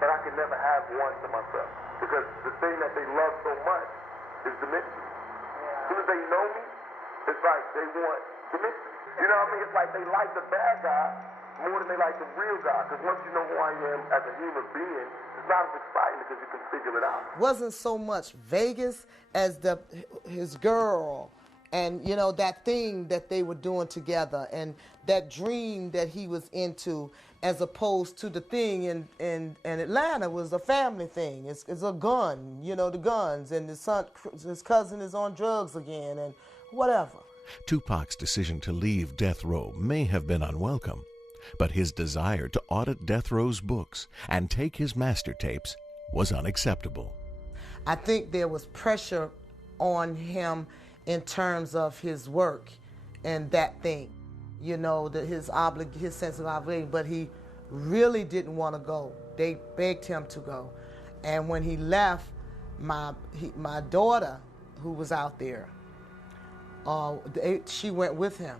But I can never have one to myself. Because the thing that they love so much is the mystery. As soon as they know me, it's like they want the mystery. You know what I mean? It's like they like the bad guy more than they like the real guy. Because once you know who I am as a human being, it's not as exciting because you can figure it out. Wasn't so much Vegas as his girl And, you know, that thing that they were doing together and that dream that he was into, as opposed to the thing in Atlanta was a family thing. It's a gun, you know, the guns, and his cousin is on drugs again and whatever. Tupac's decision to leave Death Row may have been unwelcome, but his desire to audit Death Row's books and take his master tapes was unacceptable. I think there was pressure on him in terms of his work and that thing, you know, his sense of obligation, but he really didn't want to go. They begged him to go. And when he left, my daughter, who was out there, she went with him.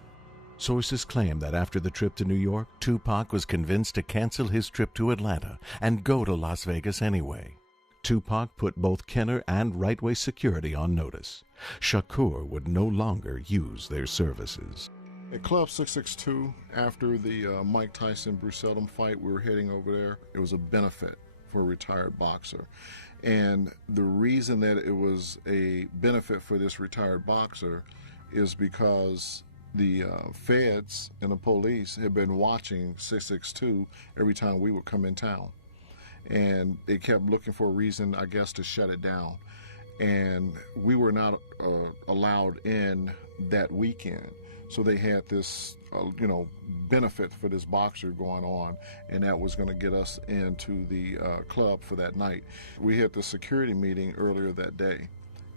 Sources claim that after the trip to New York, Tupac was convinced to cancel his trip to Atlanta and go to Las Vegas anyway. Tupac put both Kenner and Rightway Security on notice. Shakur would no longer use their services. At Club 662, after the Mike Tyson-Bruce Seldom fight, we were heading over there. It was a benefit for a retired boxer. And the reason that it was a benefit for this retired boxer is because the feds and the police had been watching 662 every time we would come in town. And they kept looking for a reason, I guess, to shut it down. And we were not allowed in that weekend. So they had this, benefit for this boxer going on, and that was going to get us into the club for that night. We had the security meeting earlier that day,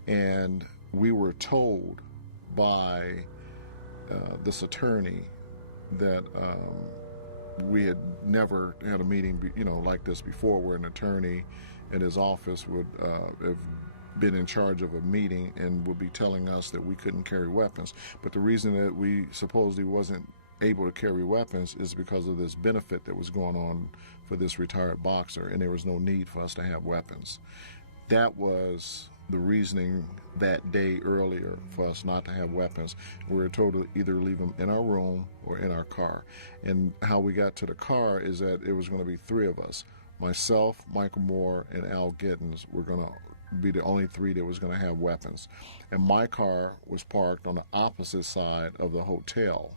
and we were told by this attorney that we had never had a meeting, like this before, where an attorney in his office would have been in charge of a meeting and would be telling us that we couldn't carry weapons. But the reason that we supposedly wasn't able to carry weapons is because of this benefit that was going on for this retired boxer, and there was no need for us to have weapons. That was the reasoning that day earlier for us not to have weapons. We were told to either leave them in our room or in our car. And how we got to the car is that it was going to be three of us. Myself, Michael Moore, and Al Giddens were going to be the only three that was going to have weapons. And my car was parked on the opposite side of the hotel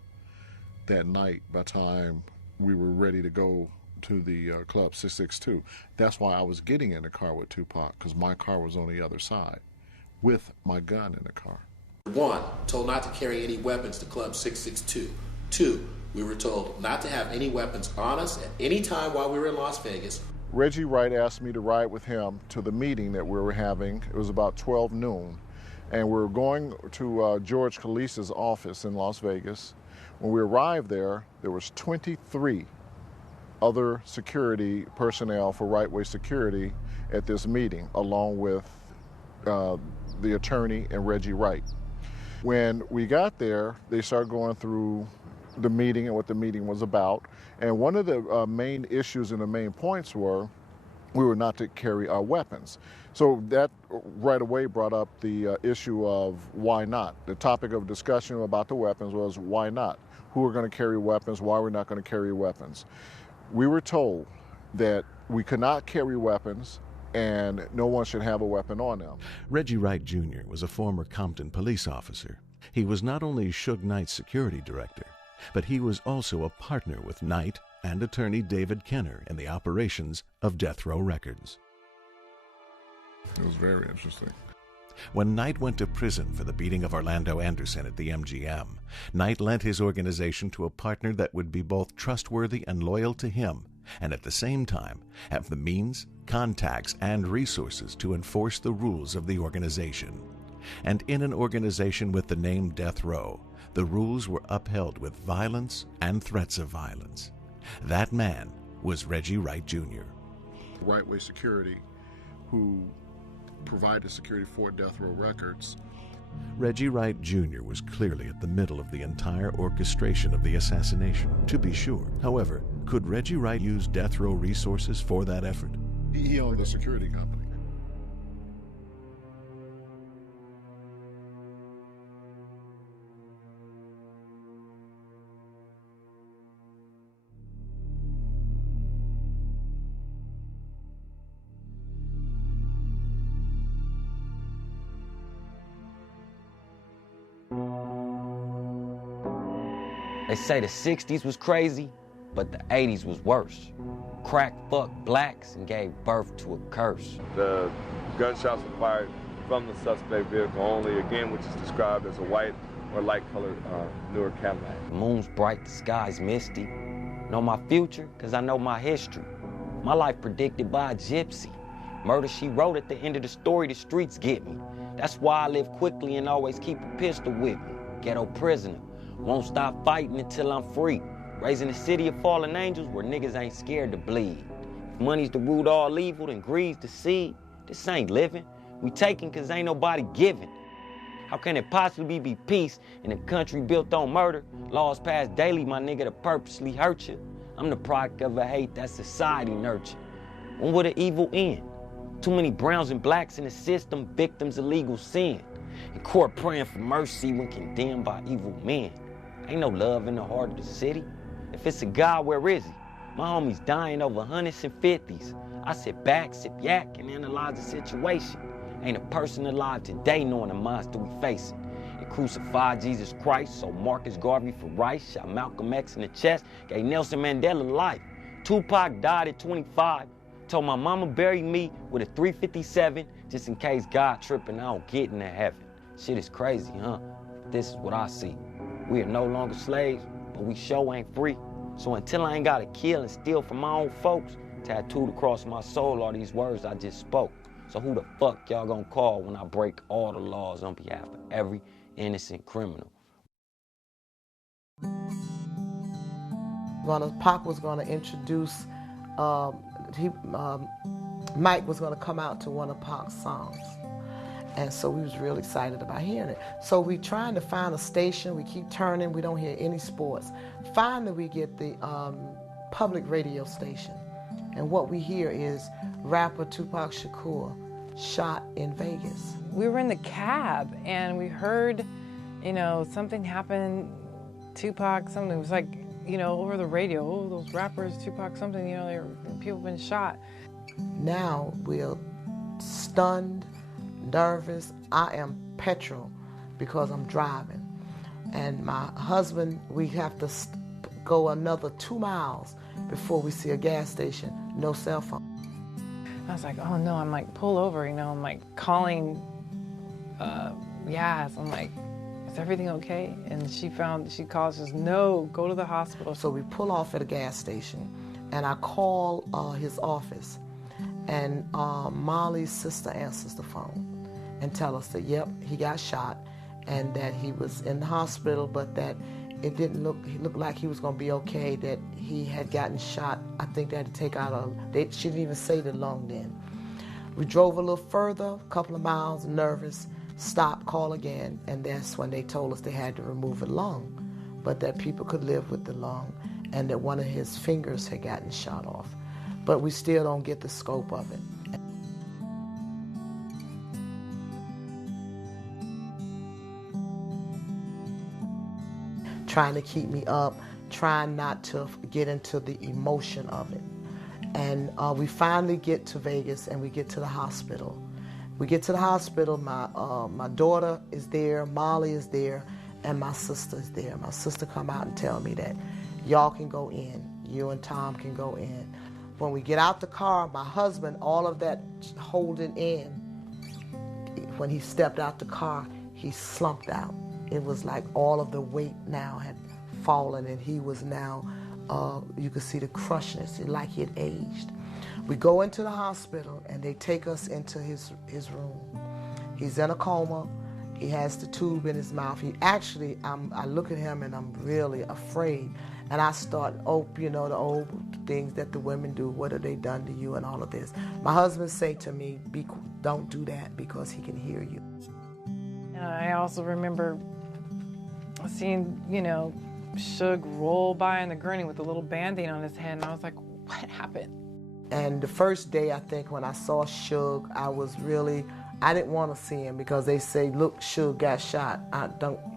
that night by the time we were ready to go to the Club 662. That's why I was getting in the car with Tupac, because my car was on the other side with my gun in the car. 1, told not to carry any weapons to Club 662. 2, we were told not to have any weapons on us at any time while we were in Las Vegas. Reggie Wright asked me to ride with him to the meeting that we were having. It was about 12 noon, and we were going to George Calisa's office in Las Vegas. When we arrived there, there was 23 other security personnel for Rightway Security at this meeting, along with the attorney and Reggie Wright. When we got there, they started going through the meeting and what the meeting was about. And one of the main issues and the main points were we were not to carry our weapons. So that right away brought up the issue of why not. The topic of discussion about the weapons was why not? Who are going to carry weapons? Why we're not going to carry weapons? We were told that we could not carry weapons and no one should have a weapon on them. Reggie Wright Jr. was a former Compton police officer. He was not only Suge Knight's security director, but he was also a partner with Knight and attorney David Kenner in the operations of Death Row Records. It was very interesting. When Knight went to prison for the beating of Orlando Anderson at the MGM, Knight lent his organization to a partner that would be both trustworthy and loyal to him, and at the same time have the means, contacts, and resources to enforce the rules of the organization. And in an organization with the name Death Row, the rules were upheld with violence and threats of violence. That man was Reggie Wright Jr. Rightway Security, who provided security for Death Row Records. Reggie Wright Jr. was clearly at the middle of the entire orchestration of the assassination, to be sure. However, could Reggie Wright use Death Row resources for that effort? He owned a security company. They say the 60s was crazy, but the 80s was worse. Crack fucked blacks and gave birth to a curse. The gunshots were fired from the suspect vehicle only, again, which is described as a white or light-colored newer Cadillac. The moon's bright, the sky's misty. Know my future, cause I know my history. My life predicted by a gypsy. Murder, she wrote at the end of the story, the streets get me. That's why I live quickly and always keep a pistol with me. Ghetto prisoner, won't stop fighting until I'm free. Raising a city of fallen angels where niggas ain't scared to bleed. If money's the root of all evil, then greed's the seed. This ain't living. We taking cause ain't nobody giving. How can it possibly be peace in a country built on murder? Laws passed daily, my nigga, to purposely hurt you. I'm the product of a hate that society nurtured. When will the evil end? Too many browns and blacks in the system, victims of legal sin. In court praying for mercy when condemned by evil men. Ain't no love in the heart of the city. If it's a God, where is he? My homies dying over hundreds and fifties. I sit back, sip yak, and analyze the situation. Ain't a person alive today knowing the monster we facing. They crucified Jesus Christ, so Marcus Garvey for rice, shot Malcolm X in the chest, gave Nelson Mandela life. Tupac died at 25, told my mama bury me with a 357, just in case God tripping, I don't get into heaven. Shit is crazy, huh? This is what I see. We are no longer slaves, but we sure ain't free. So until I ain't gotta kill and steal from my own folks, tattooed across my soul are these words I just spoke. So who the fuck y'all gonna call when I break all the laws on behalf of every innocent criminal? Pac was gonna introduce, Mike was gonna come out to one of Pac's songs. And so we was really excited about hearing it. So we trying to find a station, we keep turning, we don't hear any sports. Finally we get the public radio station. And what we hear is rapper Tupac Shakur shot in Vegas. We were in the cab and we heard, something happened, Tupac, something. It was like, over the radio, oh, those rappers, Tupac, something, people have been shot. Now we're stunned, nervous. I am petrol because I'm driving. And my husband, we have to go another 2 miles before we see a gas station, no cell phone. I was like, oh no, I'm like, pull over, I'm like calling Yaz. I'm like, is everything okay? And she calls, says, no, go to the hospital. So we pull off at a gas station and I call his office and Molly's sister answers the phone and tell us that, yep, he got shot and that he was in the hospital, but that it didn't look like he was going to be okay, that he had gotten shot. I think they had to take out she didn't even say the lung then. We drove a little further, a couple of miles, nervous, stopped, call again, and that's when they told us they had to remove a lung, but that people could live with the lung and that one of his fingers had gotten shot off. But we still don't get the scope of it. Trying to keep me up, trying not to get into the emotion of it. And we finally get to Vegas and we get to the hospital. We get to the hospital, my daughter is there, Molly is there, and my sister is there. My sister come out and tell me that y'all can go in, you and Tom can go in. When we get out the car, my husband, all of that holding in, when he stepped out the car, he slumped out. It was like all of the weight now had fallen and he was now, you could see the crushness, like he had aged. We go into the hospital and they take us into his room. He's in a coma. He has the tube in his mouth. I look at him and I'm really afraid. And I start, the old things that the women do. What have they done to you and all of this? My husband say to me, don't do that because he can hear you. And I also remember seeing, Suge roll by in the gurney with a little Band-Aid on his head, and I was like, what happened? And the first day, I think, when I saw Suge, I didn't want to see him because they say, look, Suge got shot. I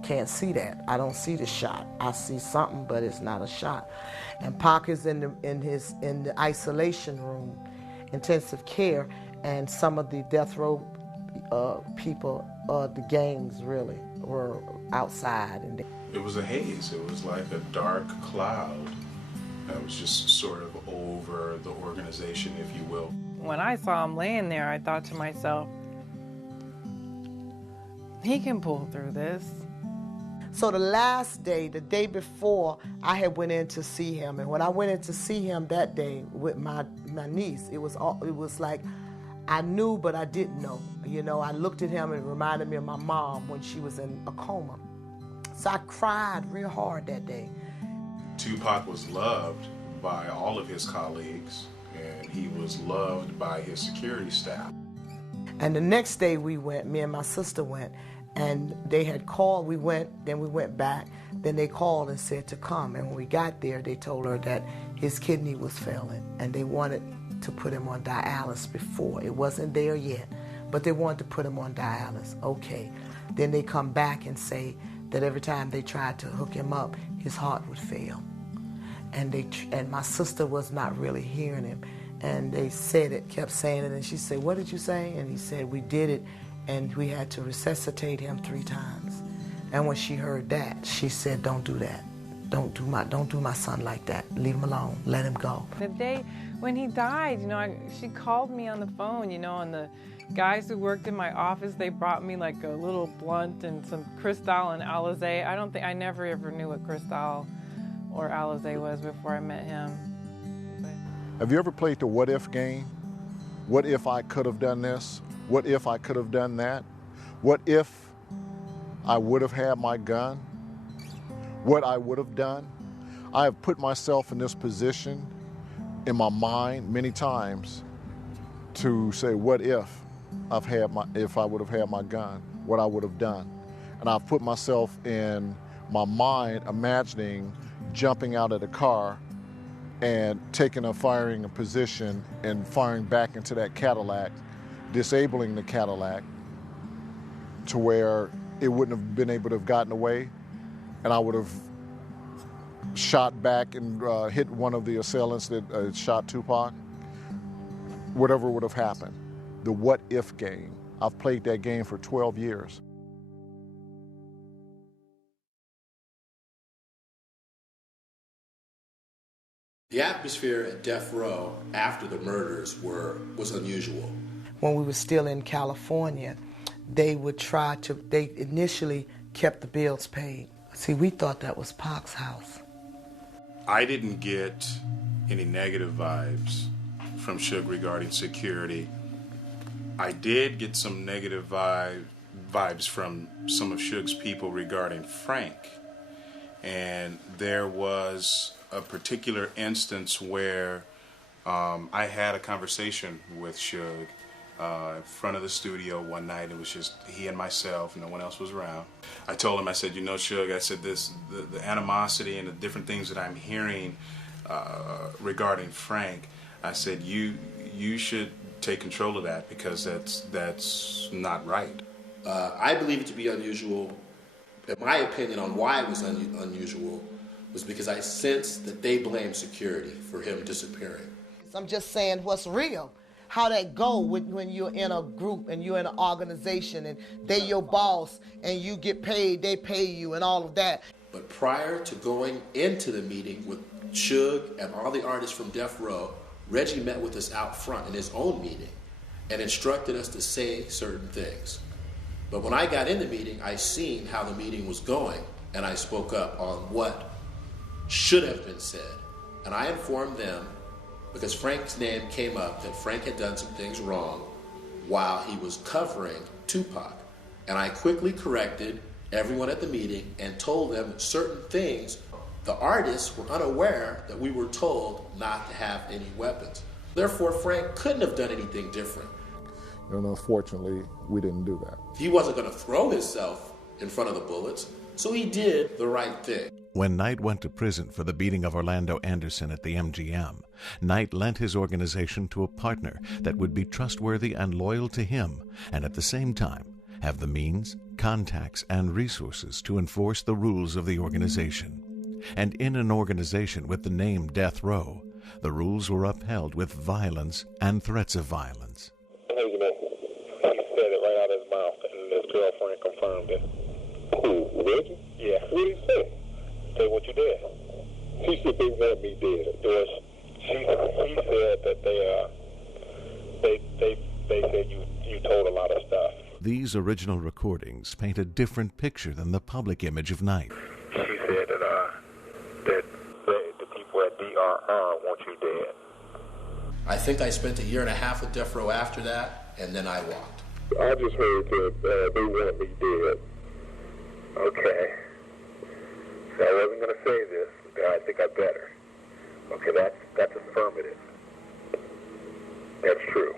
can't see that. I don't see the shot. I see something, but it's not a shot. And Pac is in the isolation room, intensive care, and some of the death row people, the gangs really, were outside. And it was a haze. It was like a dark cloud that was just sort of over the organization, if you will. When I saw him laying there, I thought to myself, he can pull through this. So the last day, the day before, I had went in to see him. And when I went in to see him that day with my niece, it was like I knew, but I didn't know. You know, I looked at him and it reminded me of my mom when she was in a coma. So I cried real hard that day. Tupac was loved by all of his colleagues, and he was loved by his security staff. And the next day we went, me and my sister went, and they had called, we went, then we went back, then they called and said to come. And when we got there, they told her that his kidney was failing, and they wanted to put him on dialysis before. It wasn't there yet, but they wanted to put him on dialysis. Okay. Then they come back and say that every time they tried to hook him up, his heart would fail. And my sister was not really hearing him. And they said it, kept saying it, and she said, "What did you say?" And he said, "We did it, and we had to resuscitate him 3 times." And when she heard that, she said, "Don't do that. Don't do my son like that. Leave him alone. Let him go." The day when he died, you know, she called me on the phone, you know, and the guys who worked in my office, they brought me like a little blunt and some Cristal and Alizé. I never ever knew what Cristal or Alizé was before I met him. Have you ever played the what if game? What if I could have done this? What if I could have done that? What if I would have had my gun? What I would have done? I have put myself in this position in my mind many times to say, what if I would have had my gun, what I would have done. And I've put myself in my mind imagining jumping out of the car and taking a firing position and firing back into that Cadillac, disabling the Cadillac to where it wouldn't have been able to have gotten away, and I would have shot back and hit one of the assailants that shot Tupac. Whatever would have happened. The what if game. I've played that game for 12 years. The atmosphere at Death Row after the murders was unusual. When we were still in California, they initially kept the bills paid. See, we thought that was Pac's house. I didn't get any negative vibes from Suge regarding security. I did get some negative vibes from some of Suge's people regarding Frank. And there was a particular instance where I had a conversation with Suge in front of the studio one night. It was just he and myself, no one else was around. I told him, I said, you know, Suge, I said, the animosity and the different things that I'm hearing regarding Frank, I said, you should take control of that, because that's not right. I believe it to be unusual. In my opinion on why it was unusual was because I sensed that they blamed security for him disappearing. I'm just saying what's real. How that go when you're in a group and you're in an organization and they your boss and you get paid, they pay you and all of that. But prior to going into the meeting with Suge and all the artists from Death Row, Reggie met with us out front in his own meeting and instructed us to say certain things. But when I got in the meeting, I seen how the meeting was going, and I spoke up on what should have been said. And I informed them, because Frank's name came up, that Frank had done some things wrong while he was covering Tupac. And I quickly corrected everyone at the meeting and told them certain things. The artists were unaware that we were told not to have any weapons. Therefore, Frank couldn't have done anything different. And unfortunately, we didn't do that. He wasn't going to throw himself in front of the bullets, so he did the right thing. When Knight went to prison for the beating of Orlando Anderson at the MGM, Knight lent his organization to a partner that would be trustworthy and loyal to him, and at the same time have the means, contacts, and resources to enforce the rules of the organization. And in an organization with the name Death Row, the rules were upheld with violence and threats of violence. He said it right out of his mouth, and his girlfriend confirmed it. Who, Reggie? Yeah. What did he say? dead. He said they want me dead. He said that they said you told a lot of stuff. These original recordings paint a different picture than the public image of Knight. She said that the people at DRR want you dead. I think I spent 1.5 years with Death Row after that, and then I walked. I just heard that they want me dead. Okay. So I wasn't going to say this, but I think I better. Okay, that's affirmative. That's true.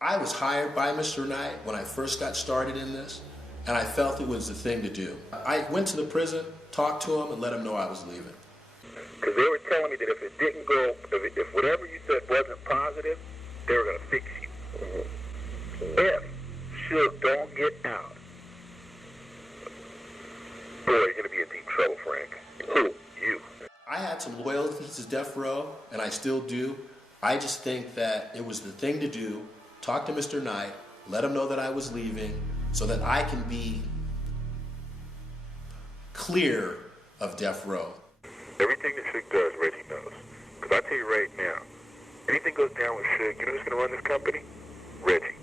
I was hired by Mr. Knight when I first got started in this, and I felt it was the thing to do. I went to the prison, talked to him, and let him know I was leaving. Because they were telling me that if it didn't go, if whatever you said wasn't positive, they were going to fix you. If Suge don't get out, boy, you're going to be in deep trouble, Frank. Who? You. I had some loyalty to Death Row, and I still do. I just think that it was the thing to do. Talk to Mr. Knight, let him know that I was leaving, so that I can be clear of Death Row. Everything that Suge does, Reggie knows. Because I tell you right now, anything goes down with Suge, you know who's going to run this company? Reggie.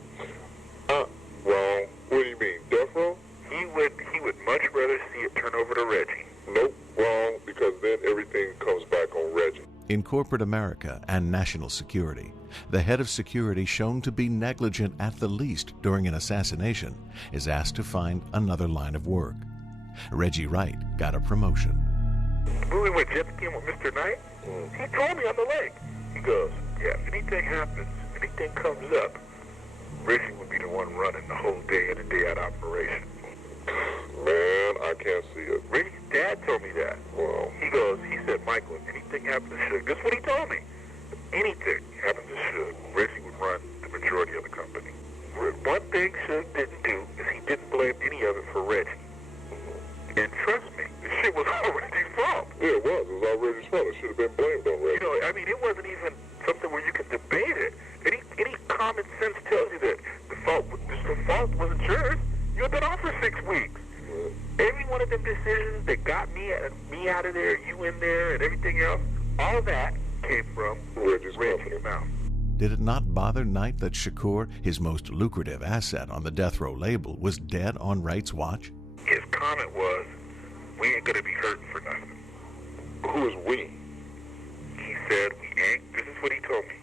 Wrong. What do you mean, Death Row? He would much rather see it turn over to Reggie. Nope, wrong, because then everything comes back on Reggie. In corporate America and national security, the head of security shown to be negligent at the least during an assassination is asked to find another line of work. Reggie Wright got a promotion. When we went jet skiing with Mr. Knight, he told me on the lake. He goes, yeah, if anything happens, anything comes up, Reggie would be the one running the whole day in and day out operation. Man, I can't see it. Reggie's dad told me that. Well, he said, Michael, if anything happens to Suge, this is what he told me. Anything happens to Suge, Reggie would run the majority of the company. One thing Suge didn't do is he didn't blame any of it for Reggie. And trust me, the shit was all Reggie's fault. Yeah, it was. It was all Reggie's fault. It should have been blamed on Reggie. You know, I mean, it wasn't even something where you could debate it. Any common sense tells you that the fault wasn't yours. You had been off for 6 weeks. Every one of them decisions that got me out of there, you in there, and everything else, all that came from Reggie's mouth. Did it not bother Knight that Shakur, his most lucrative asset on the Death Row label, was dead on Wright's watch? His comment was, we ain't gonna be hurting for nothing. Who is we? He said, we ain't. This is what he told me.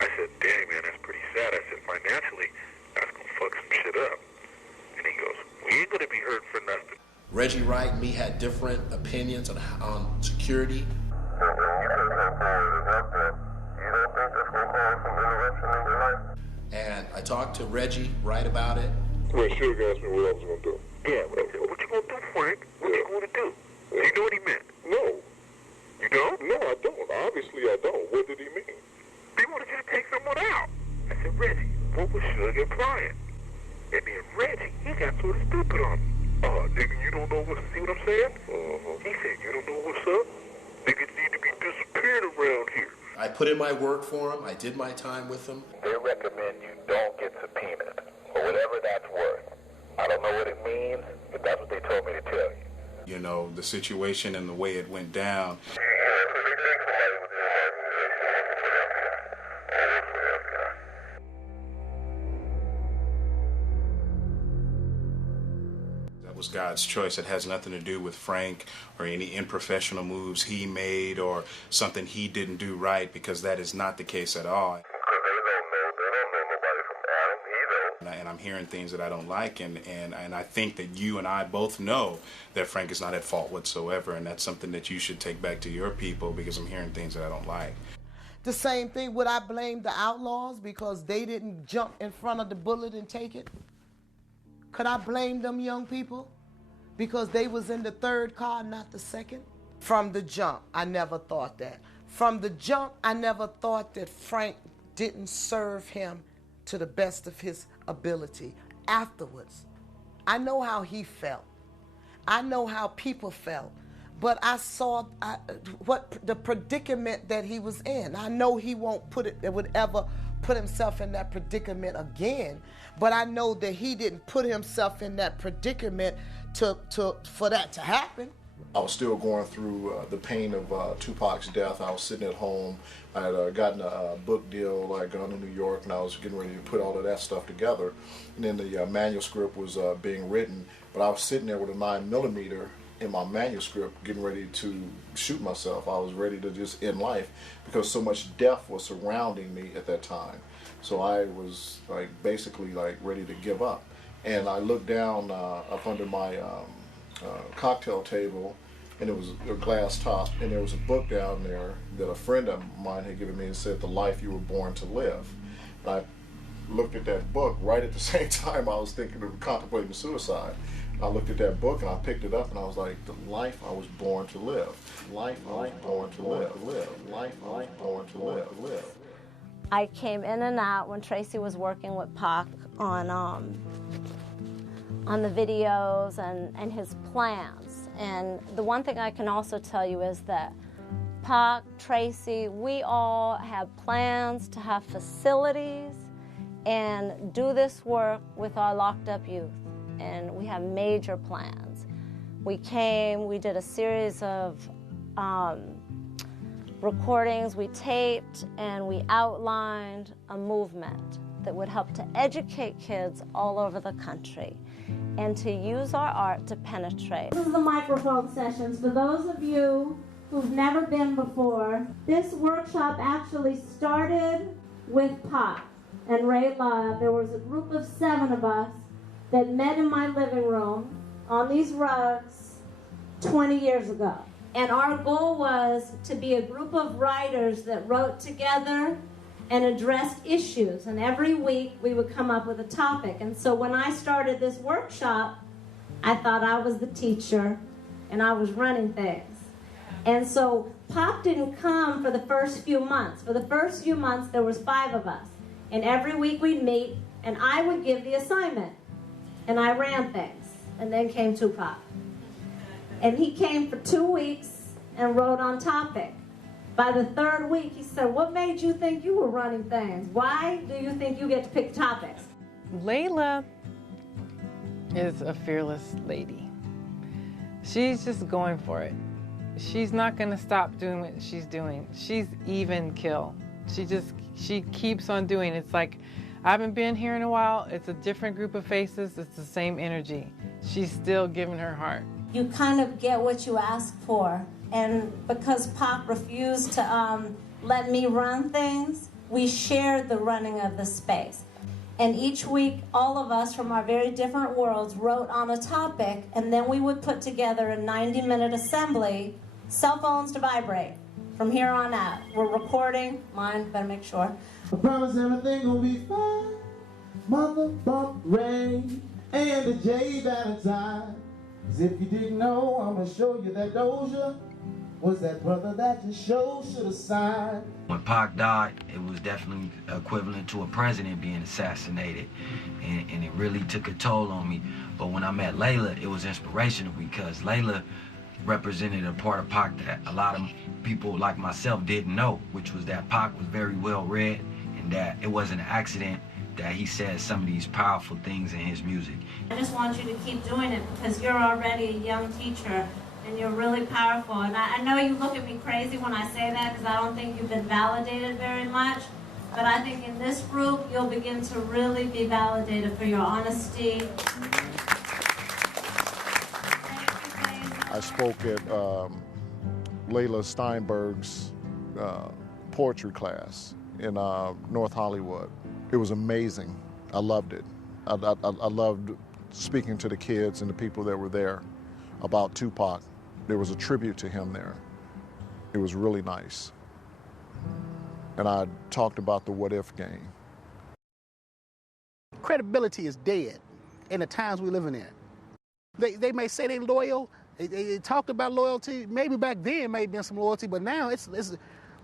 I said, dang, man, that's pretty sad. I said, financially, that's gonna fuck some shit up. And he goes, we ain't gonna be hurting for nothing. Reggie Wright and me had different opinions on security. And I talked to Reggie Wright about it. Well, Suge asked me what I was going to do. Yeah, what you going to do, Frank? What you going to do? Do you know what he meant? No. You don't? No, I don't. Obviously, I don't. What did he mean? He wanted you to take someone out. I said, Reggie, what was Suge implying? And then Reggie, he got sort of stupid on me. Nigga, you don't know see what I'm saying? He said, you don't know what's up? Niggas need to be disappeared around here. I put in my work for him. I did my time with him. They recommend you don't get subpoenaed, or whatever that's worth. I don't know what it means, but that's what they told me to tell you. You know, the situation and the way it went down. Was God's choice. It has nothing to do with Frank or any unprofessional moves he made or something he didn't do right, because that is not the case at all. They don't know nobody from Adam either. And I'm hearing things that I don't like, and I think that you and I both know that Frank is not at fault whatsoever, and that's something that you should take back to your people, because I'm hearing things that I don't like. The same thing, would I blame the Outlaws because they didn't jump in front of the bullet and take it? Could I blame them young people because they was in the third car, not the second? From the jump, I never thought that. From the jump, I never thought that Frank didn't serve him to the best of his ability. Afterwards, I know how he felt. I know how people felt. But I saw what the predicament that he was in. I know he would ever put himself in that predicament again. But I know that he didn't put himself in that predicament for that to happen. I was still going through the pain of Tupac's death. I was sitting at home. I had gotten a book deal. I had gone to New York, and I was getting ready to put all of that stuff together. And then the manuscript was being written, but I was sitting there with a 9mm in my manuscript, getting ready to shoot myself. I was ready to just end life because so much death was surrounding me at that time. So I was like basically like ready to give up. And I looked down up under my cocktail table, and it was a glass top, and there was a book down there that a friend of mine had given me and said, "The Life You Were Born to Live." And I looked at that book right at the same time I was thinking of contemplating suicide. I looked at that book and I picked it up and I was like, the life I was born to live. Life I was born to live. Life I was born to live. I came in and out when Tracy was working with Pac on the videos and his plans. And the one thing I can also tell you is that Pac, Tracy, we all have plans to have facilities and do this work with our locked up youth. And we have major plans. We did a series of recordings, we taped, and we outlined a movement that would help to educate kids all over the country and to use our art to penetrate. This is the microphone sessions. For those of you who've never been before, this workshop actually started with Pac and Ray Love. There was a group of 7 of us that met in my living room on these rugs 20 years ago. And our goal was to be a group of writers that wrote together and addressed issues. And every week we would come up with a topic. And so when I started this workshop, I thought I was the teacher and I was running things. And so Pac didn't come for the first few months. For the first few months, there was 5 of us. And every week we'd meet and I would give the assignment. And I ran things. And then came Tupac. And he came for 2 weeks and wrote on topic. By the 3rd week, he said, "What made you think you were running things? Why do you think you get to pick topics?" Layla is a fearless lady. She's just going for it. She's not going to stop doing what she's doing. She's even kill. She keeps on doing it. It's like, I haven't been here in a while. It's a different group of faces. It's the same energy. She's still giving her heart. You kind of get what you ask for. And because Pac refused to let me run things, we shared the running of the space. And each week, all of us from our very different worlds wrote on a topic, and then we would put together a 90-minute assembly, cell phones to vibrate. From here on out, we're recording. Mine, better make sure. I promise everything gonna be fine. Mother bump rain and the J Valentine. As if you didn't know, I'm gonna show you that Doja was that brother that your show should have signed. When Pac died, it was definitely equivalent to a president being assassinated, and it really took a toll on me. But when I met Layla, it was inspirational because Layla represented a part of Pac that a lot of people like myself didn't know, which was that Pac was very well read and that it wasn't an accident that he said some of these powerful things in his music. I just want you to keep doing it because you're already a young teacher and you're really powerful. And I know you look at me crazy when I say that because I don't think you've been validated very much. But I think in this group, you'll begin to really be validated for your honesty. I spoke at Layla Steinberg's poetry class in North Hollywood. It was amazing. I loved it. I loved speaking to the kids and the people that were there about Tupac. There was a tribute to him there. It was really nice. And I talked about the what if game. Credibility is dead in the times we're living in. They may say they're loyal. They talked about loyalty. Maybe back then may have been some loyalty, but now it's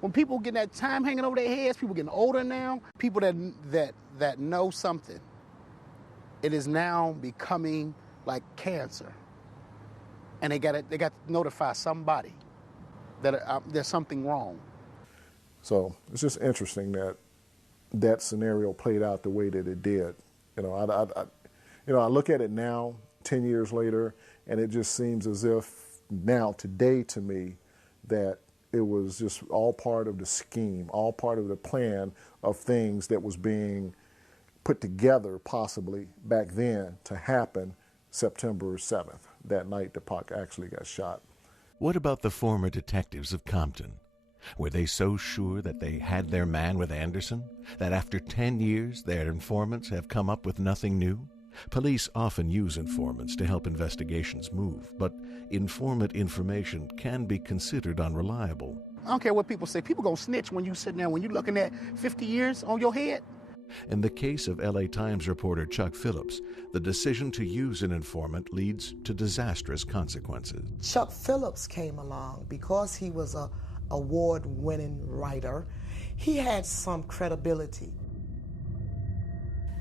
when people get that time hanging over their heads, people getting older now, people that know something, it is now becoming like cancer. And they got to notify somebody that there's something wrong. So it's just interesting that that scenario played out the way that it did. You know, I look at it now, 10 years later, and it just seems as if now today to me that it was just all part of the scheme, all part of the plan of things that was being put together possibly back then to happen September 7th, that night that Pac actually got shot. What about the former detectives of Compton? Were they so sure that they had their man with Anderson that after 10 years their informants have come up with nothing new? Police often use informants to help investigations move, but informant information can be considered unreliable. I don't care what people say. People gonna snitch when you sitting there, when you're looking at 50 years on your head. In the case of LA Times reporter Chuck Phillips, the decision to use an informant leads to disastrous consequences. Chuck Phillips came along because he was an award-winning writer. He had some credibility.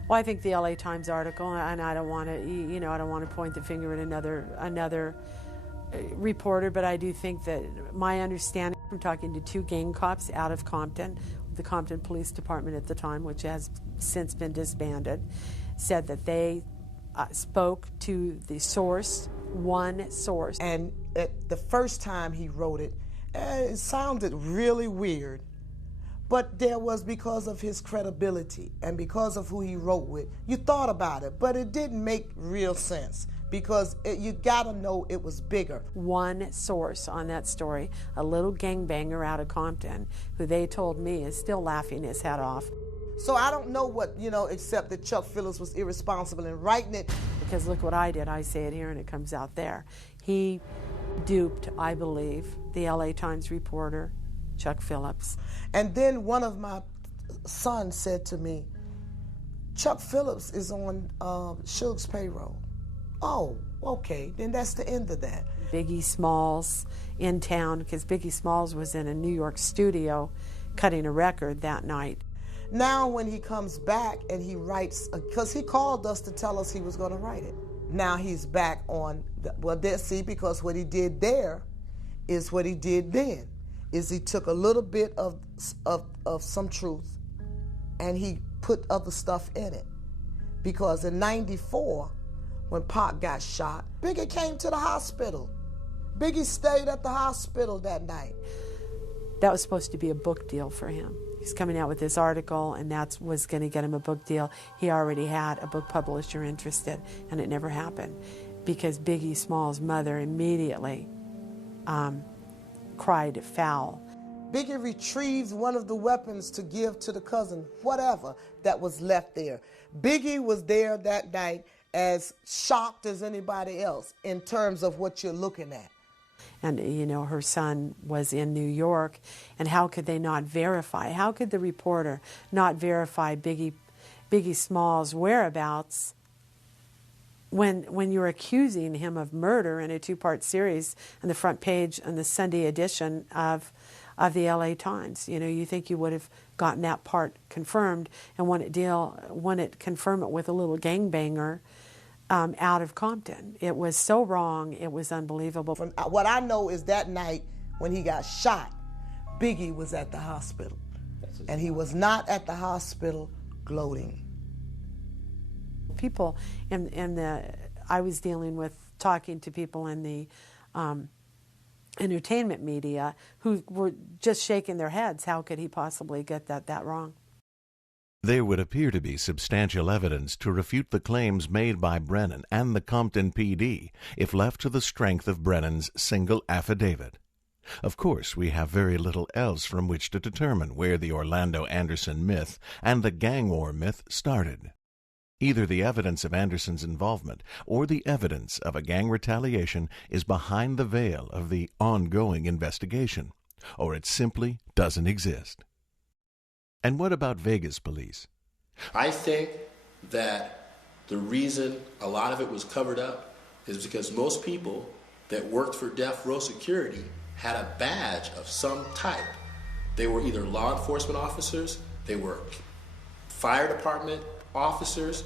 Well, I think the LA Times article, and I don't want to, I don't want to point the finger at another reporter, but I do think that my understanding from talking to 2 gang cops out of Compton, the Compton Police Department at the time, which has since been disbanded, said that they spoke to the source, one source. And the first time he wrote it, it sounded really weird. But there was, because of his credibility and because of who he wrote with, you thought about it, but it didn't make real sense because you gotta know it was bigger. One source on that story, a little gangbanger out of Compton, who they told me is still laughing his head off. So I don't know what, except that Chuck Phillips was irresponsible in writing it. Because look what I did, I say it here and it comes out there. He duped, I believe, the LA Times reporter, Chuck Phillips. And then one of my sons said to me, Chuck Phillips is on Suge's payroll. Oh, okay, then that's the end of that. Biggie Smalls in town, because Biggie Smalls was in a New York studio cutting a record that night. Now when he comes back and he writes, because he called us to tell us he was going to write it. Now he's back on, because what he did there is what he did then. Is he took a little bit of some truth and he put other stuff in it. Because in '94, when Pac got shot, Biggie came to the hospital. Biggie stayed at the hospital that night. That was supposed to be a book deal for him. He's coming out with this article, and that was going to get him a book deal. He already had a book publisher interested, and it never happened because Biggie Smalls' mother immediately cried foul. Biggie retrieved one of the weapons to give to the cousin, whatever, that was left there. Biggie was there that night as shocked as anybody else in terms of what you're looking at. And, her son was in New York, and how could they not verify? How could the reporter not verify Biggie Smalls' whereabouts when you're accusing him of murder in a 2-part series on the front page on the Sunday edition of the LA Times? You think you would have gotten that part confirmed and wouldn't confirm it with a little gangbanger out of Compton. It was so wrong, it was unbelievable. What I know is that night when he got shot, Biggie was at the hospital. And he was not at the hospital gloating. People I was dealing with, talking to people in the entertainment media who were just shaking their heads. How could he possibly get that wrong? There would appear to be substantial evidence to refute the claims made by Brennan and the Compton PD if left to the strength of Brennan's single affidavit. Of course, we have very little else from which to determine where the Orlando Anderson myth and the gang war myth started. Either the evidence of Anderson's involvement or the evidence of a gang retaliation is behind the veil of the ongoing investigation, or it simply doesn't exist. And what about Vegas police? I think that the reason a lot of it was covered up is because most people that worked for Death Row Security had a badge of some type. They were either law enforcement officers, they were fire department officers,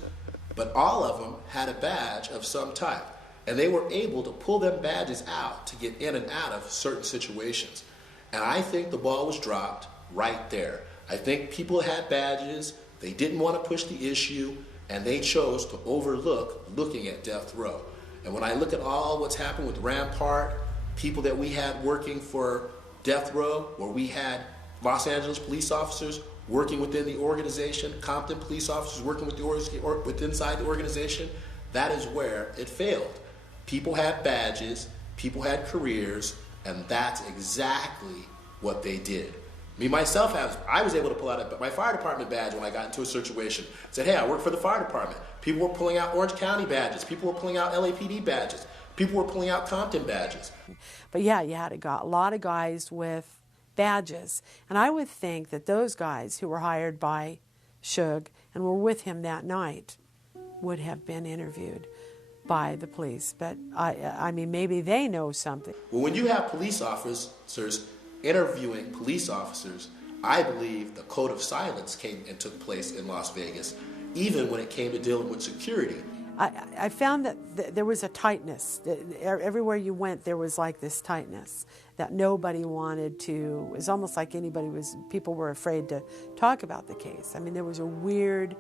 but all of them had a badge of some type. And they were able to pull them badges out to get in and out of certain situations. And I think the ball was dropped right there. I think people had badges, they didn't want to push the issue, and they chose to overlook looking at death row. And when I look at all what's happened with Rampart, people that we had working for death row, where we had Los Angeles police officers working within the organization, Compton police officers working with inside the organization, that is where it failed. People had badges, people had careers, and that's exactly what they did. Me, myself, I was able to pull out my fire department badge when I got into a situation. Said, hey, I work for the fire department. People were pulling out Orange County badges. People were pulling out LAPD badges. People were pulling out Compton badges. But yeah, you had a lot of guys with badges. And I would think that those guys who were hired by Suge and were with him that night would have been interviewed by the police. But I mean, maybe they know something. Well, when you have police officers interviewing police officers, I believe the code of silence came and took place in Las Vegas, even when it came to dealing with security. I found that there was a tightness. Everywhere you went, there was like this tightness that nobody wanted to. It was almost like people were afraid to talk about the case. I mean, there was a weird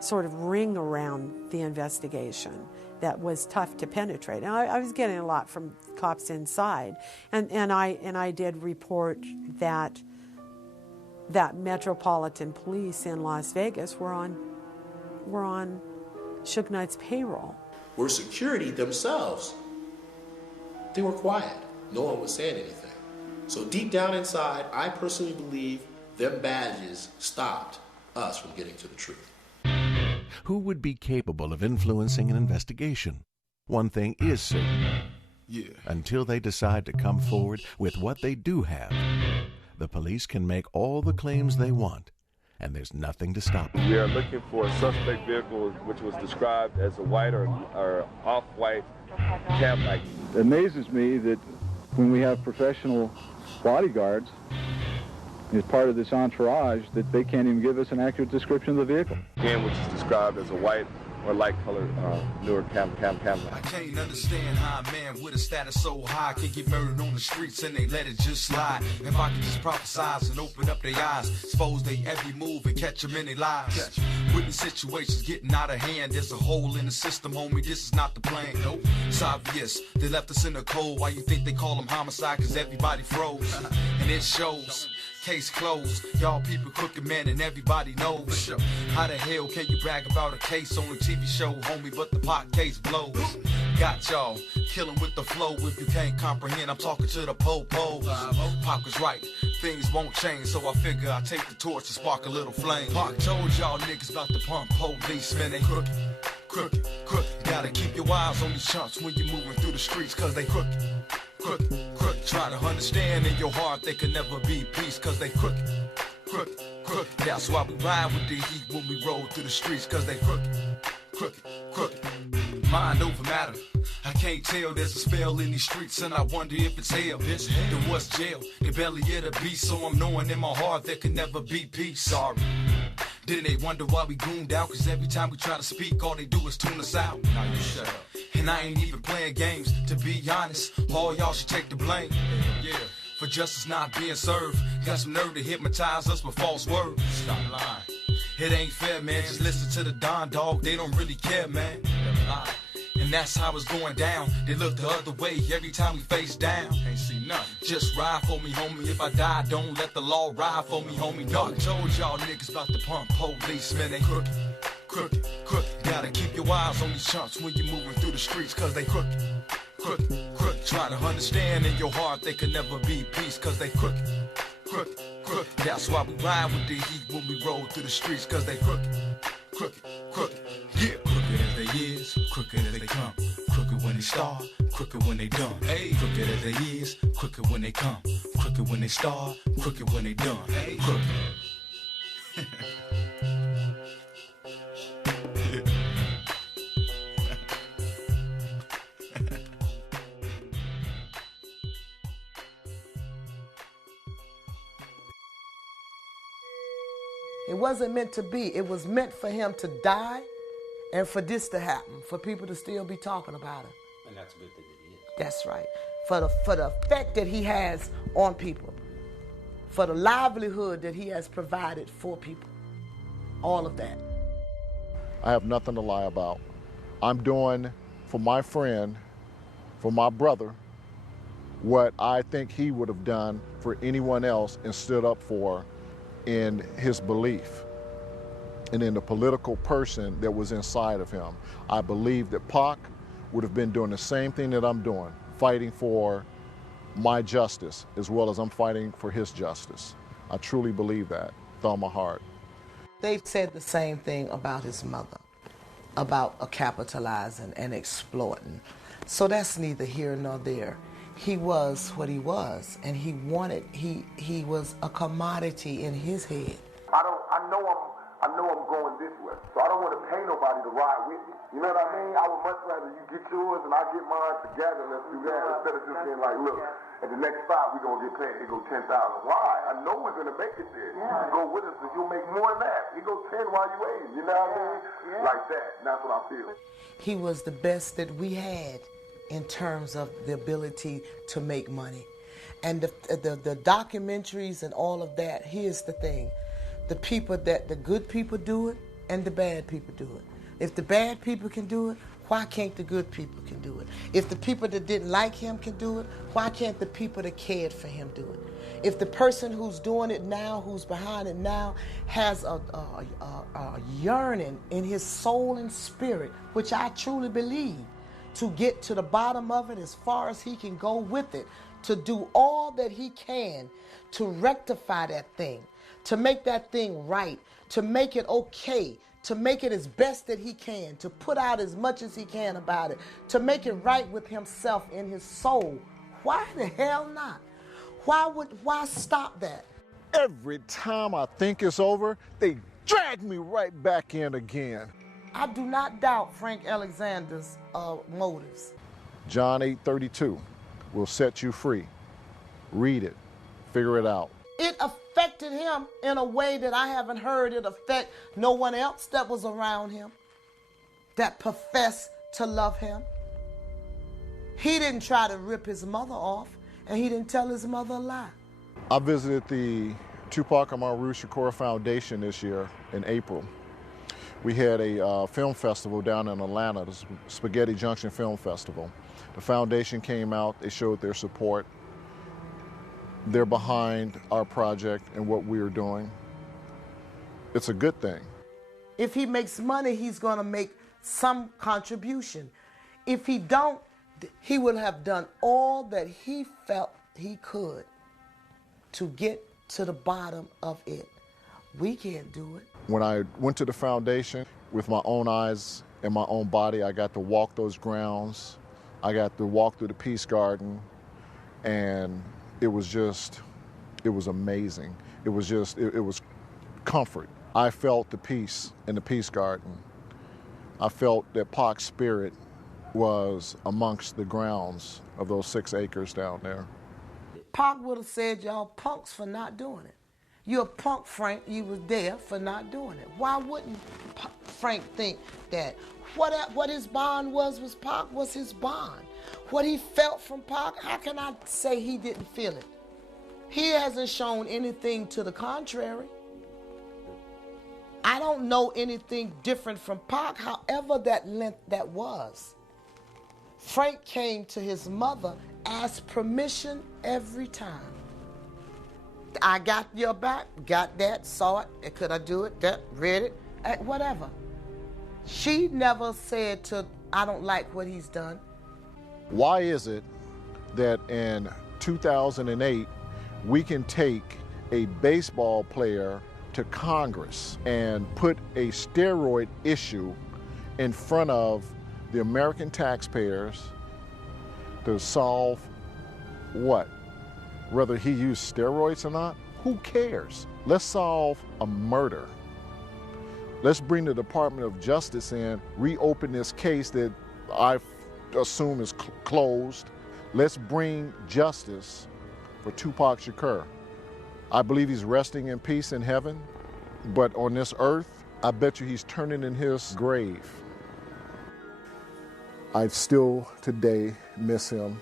sort of ring around the investigation that was tough to penetrate. And I was getting a lot from cops inside, and I did report that Metropolitan Police in Las Vegas were on Suge Knight's payroll. Where security themselves, they were quiet. No one was saying anything. So deep down inside, I personally believe them badges stopped us from getting to the truth. Who would be capable of influencing an investigation? One thing is certain. Yeah. Until they decide to come forward with what they do have, the police can make all the claims they want, and there's nothing to stop them. We are looking for a suspect vehicle which was described as a white or off-white Cadillac. It amazes me that when we have professional bodyguards as part of this entourage, that they can't even give us an accurate description of the vehicle. Again, which is described as a white or light-colored newer Cadillac. I can't understand how a man with a status so high can get murdered on the streets and they let it just slide. If I could just prophesize and open up their eyes, expose their every move and catch them in their lies. Witness situations getting out of hand, there's a hole in the system, homie, this is not the plan. Nope, it's obvious, they left us in the cold. Why you think they call them homicide? Cause everybody froze, and it shows. Case closed, y'all people crooked, man, and everybody knows. How the hell can you brag about a case on a TV show, homie, but the pot case blows? Got y'all killing with the flow. If you can't comprehend, I'm talking to the po-po. Pac was right, things won't change, so I figure I'll take the torch to spark a little flame. Pac told y'all niggas about the pump police, man, they crooked. Crooked, crooked, gotta keep your eyes on these chumps when you're moving through the streets, cause they crooked. Crooked, crooked, try to understand in your heart they can never be peace, cause they crooked. Crooked, crooked, that's why we ride with the heat when we roll through the streets, cause they crooked. Crooked, crooked, mind over matter. I can't tell, there's a spell in these streets and I wonder if it's hell. Then what's jail? The belly of the beast, so I'm knowing in my heart there can never be peace. Sorry. Then they wonder why we gooned out, cause every time we try to speak, all they do is tune us out. Now you shut up. And I ain't even playing games, to be honest, all y'all should take the blame. Yeah, for justice not being served. Got some nerve to hypnotize us with false words. Stop lying. It ain't fair, man, just listen to the Don Dog, they don't really care, man. And that's how it's going down. They look the other way every time we face down. Ain't see nothing. Just ride for me, homie. If I die, don't let the law ride for me, homie. No, I told y'all niggas about the pump police, man, they crooked. Crooked, crooked. Gotta keep your eyes on these chumps when you're moving through the streets, cause they crooked. Crooked, crooked. Try to understand in your heart they can never be peace, cause they crooked. Crooked, crooked. That's why we ride with the heat when we roll through the streets, cause they crooked. Crooked, crooked. Yeah. Crooked as they is, crooked as they come. Crooked when they start, crooked when they done. Hey. Crooked as they is, crooked when they come. Crooked when they start, crooked when they done. Hey. Crooked. It wasn't meant to be. It was meant for him to die and for this to happen, for people to still be talking about him. And that's a good thing that he is. That's right. For the effect that he has on people, for the livelihood that he has provided for people, all of that. I have nothing to lie about. I'm doing for my friend, for my brother, what I think he would have done for anyone else and stood up for in his belief and in the political person that was inside of him. I believe that Pac would have been doing the same thing that I'm doing, fighting for my justice as well as I'm fighting for his justice. I truly believe that with all my heart. They've said the same thing about his mother, about capitalizing and exploiting. So that's neither here nor there. He was what he was, and he was a commodity in his head. I know I'm going this way, so I don't want to pay nobody to ride with me. You know what I mean? I would much rather you get yours and I get mine together. Let's do that instead of just being like, look, at the next spot we're gonna get paid. It go 10,000. Why? I know we're gonna make it there. You can go with us and you'll make more than that. You go 10 while you waiting. You know what I mean? Like that. And that's what I feel. He was the best that we had in terms of the ability to make money. And the documentaries and all of that, here's the thing. The good people do it and the bad people do it. If the bad people can do it, why can't the good people can do it? If the people that didn't like him can do it, why can't the people that cared for him do it? If the person who's doing it now, who's behind it now, has a yearning in his soul and spirit, which I truly believe, to get to the bottom of it as far as he can go with it, to do all that he can to rectify that thing, to make that thing right, to make it okay, to make it as best that he can, to put out as much as he can about it, to make it right with himself in his soul. Why the hell not? Why stop that? Every time I think it's over, they drag me right back in again. I do not doubt Frank Alexander's motives. John 8:32 will set you free. Read it. Figure it out. It affected him in a way that I haven't heard it affect no one else that was around him, that professed to love him. He didn't try to rip his mother off, and he didn't tell his mother a lie. I visited the Tupac Amaru Shakur Foundation this year in April. We had a film festival down in Atlanta, the Spaghetti Junction Film Festival. The foundation came out, they showed their support. They're behind our project and what we are doing. It's a good thing. If he makes money, he's going to make some contribution. If he don't, he would have done all that he felt he could to get to the bottom of it. We can't do it. When I went to the foundation with my own eyes and my own body, I got to walk those grounds. I got to walk through the Peace Garden, and it was amazing. It was comfort. I felt the peace in the Peace Garden. I felt that Pac's spirit was amongst the grounds of those 6 acres down there. Pac would have said, y'all punks for not doing it. You're a punk, Frank. You was there for not doing it. Why wouldn't Frank think that? What his bond was Pac was his bond. What he felt from Pac, how can I say he didn't feel it? He hasn't shown anything to the contrary. I don't know anything different from Pac, however that was. Frank came to his mother, asked permission every time. I got your back, got that, saw it, could I do it, that, read it, whatever. She never said I don't like what he's done. Why is it that in 2008, we can take a baseball player to Congress and put a steroid issue in front of the American taxpayers to solve what? Whether he used steroids or not? Who cares? Let's solve a murder. Let's bring the Department of Justice in, reopen this case that I assume is closed. Let's bring justice for Tupac Shakur. I believe he's resting in peace in heaven, but on this earth, I bet you he's turning in his grave. I still today miss him.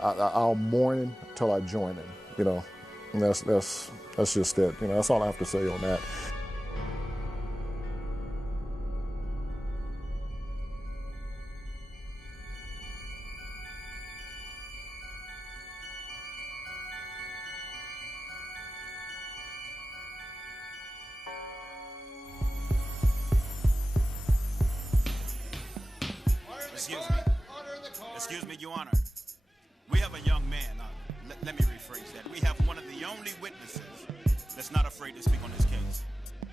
I'll mourn him till I join him, you know. And that's just it. You know, that's all I have to say on that. Excuse me, Your Honor. We have a young man. Let me rephrase that. We have one of the only witnesses that's not afraid to speak on this case.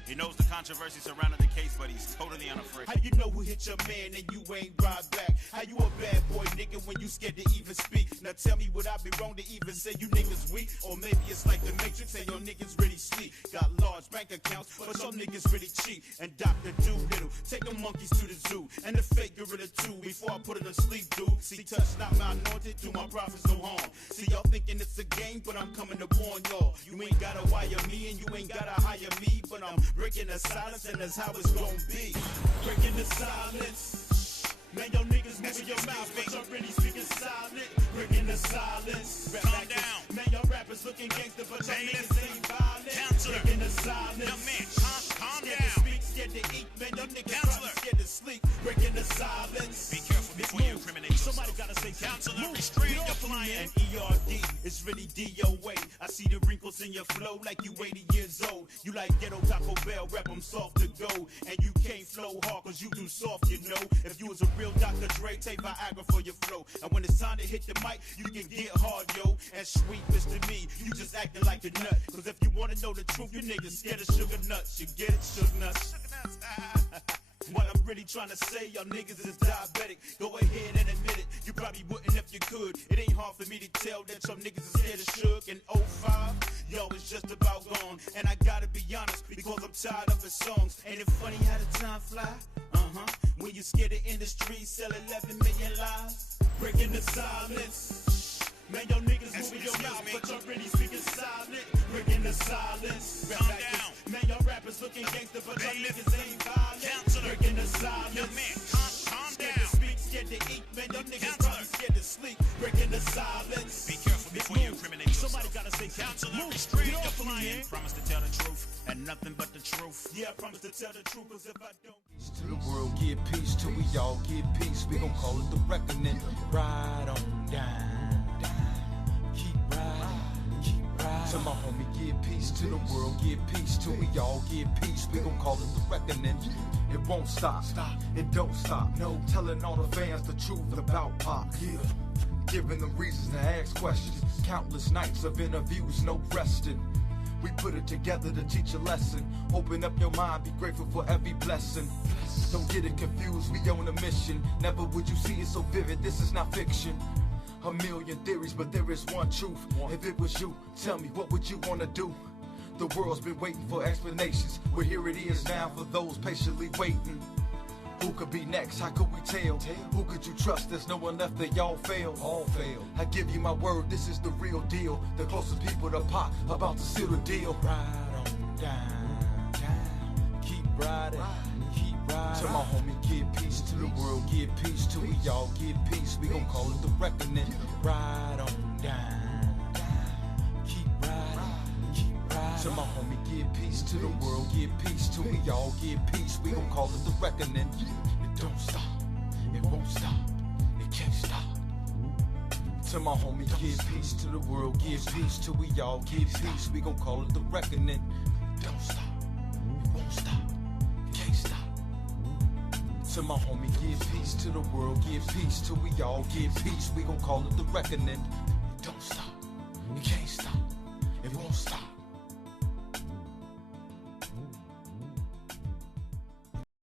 He knows the controversy surrounding the case, but he's totally unafraid. How you know who hit your man and you ain't right back? How you a bad boy nigga when you scared to even speak? Now tell me, would I be wrong to even say you niggas weak? Or maybe it's like the Matrix, say your niggas really sleep. Got large bank accounts, but your niggas really cheap. And Dr. Doolittle, take the monkeys to the zoo. And the fake gorilla too, before I put it to sleep, dude. See, touch not my anointed, do my prophets no harm. See, y'all thinking it's a game, but I'm coming to warn y'all. You ain't gotta wire me and you ain't gotta hire me, but I'm breaking the silence, and that's how it's gonna be. Breaking the silence. Man, your niggas moving your mouth, but you're really speaking silent. Breaking the silence. Calm down. Man, your rappers looking gangster, but your niggas ain't violent. Counselor. Breaking the silence. Young man, calm scared down. To speak, scared to eat, man, your niggas probably scared to sleep. Breaking the silence. Be careful before you incriminate yourself. Somebody gotta say Counselor, restrain your client. And ERD, it's really DOA. I see the wrinkles in your flow like you 80 years old. You like ghetto Taco Bell, rap 'em soft to go. And you can't flow hard cause you too soft, you know. If you was a real Dr. Dre, take Viagra for your flow. And when it's time to hit the mic, you can get hard, yo. And sweet Mr. Me, you just acting like a nut. Cause if you wanna know the truth, you niggas scared of sugar nuts. You get it, sugar nuts. What I'm really trying to say, y'all niggas is diabetic. Go ahead and admit it. You probably wouldn't if you could. It ain't hard for me to tell that y'all niggas is scared of Suge. In 05, yo, it's just about gone. And I gotta be honest, because I'm tired of his songs. Ain't it funny how the time fly? When you scared the industry, sell 11 million lives. Breaking the silence. Man, your niggas moving your mouth, but you're really speaking silent. Breaking the silence. Calm down. Man, your rappers looking gangster, but your niggas ain't violent. Counselor. Breaking the silence. Young man, calm scared down. to speak, scared to eat. Man, your niggas probably scared to sleep. Breaking the silence. Be careful before you incriminate yourself. Somebody gotta say, Counselor, restrain your client. Promise to tell the truth and nothing but the truth. Yeah, I promise to tell the truth, cause if I don't. To the world, give peace till we all give peace. We gon' call it the reckoning. Ride on down, keep riding, keep riding. To my homie, give peace to the world, give peace till we all give peace. We gon' call it the reckoning. It won't stop, it don't stop. No, telling all the fans the truth about Pac. Yeah, giving them reasons to ask questions. Countless nights of interviews, no resting. We put it together to teach a lesson. Open up your mind, be grateful for every blessing. Don't get it confused, we on a mission. Never would you see it so vivid, this is not fiction. A million theories, but there is one truth. If it was you, tell me, what would you wanna do? The world's been waiting for explanations. Well, here it is now for those patiently waiting. Who could be next? How could we tell? Who could you trust? There's no one left that y'all fail. All fail. I give you my word, this is the real deal. The closest people to Pac, about to seal the deal. Ride on down, keep riding, keep riding. To my homie, give peace to the world, give peace till we all give peace. We gon' call it the reckoning. Ride on down, keep riding, keep riding. To my homie, give peace to the world, give peace till we all give peace. We gon' call it the reckoning. It don't stop, it won't stop, it can't stop. To my homie, give peace to the world, give peace till we all give peace. We gon' call it the reckoning. It don't stop, it won't stop, it can't stop. To my homie, give peace to the world, give peace till we all give peace. We gon' call it the reckoning. It don't stop, it can't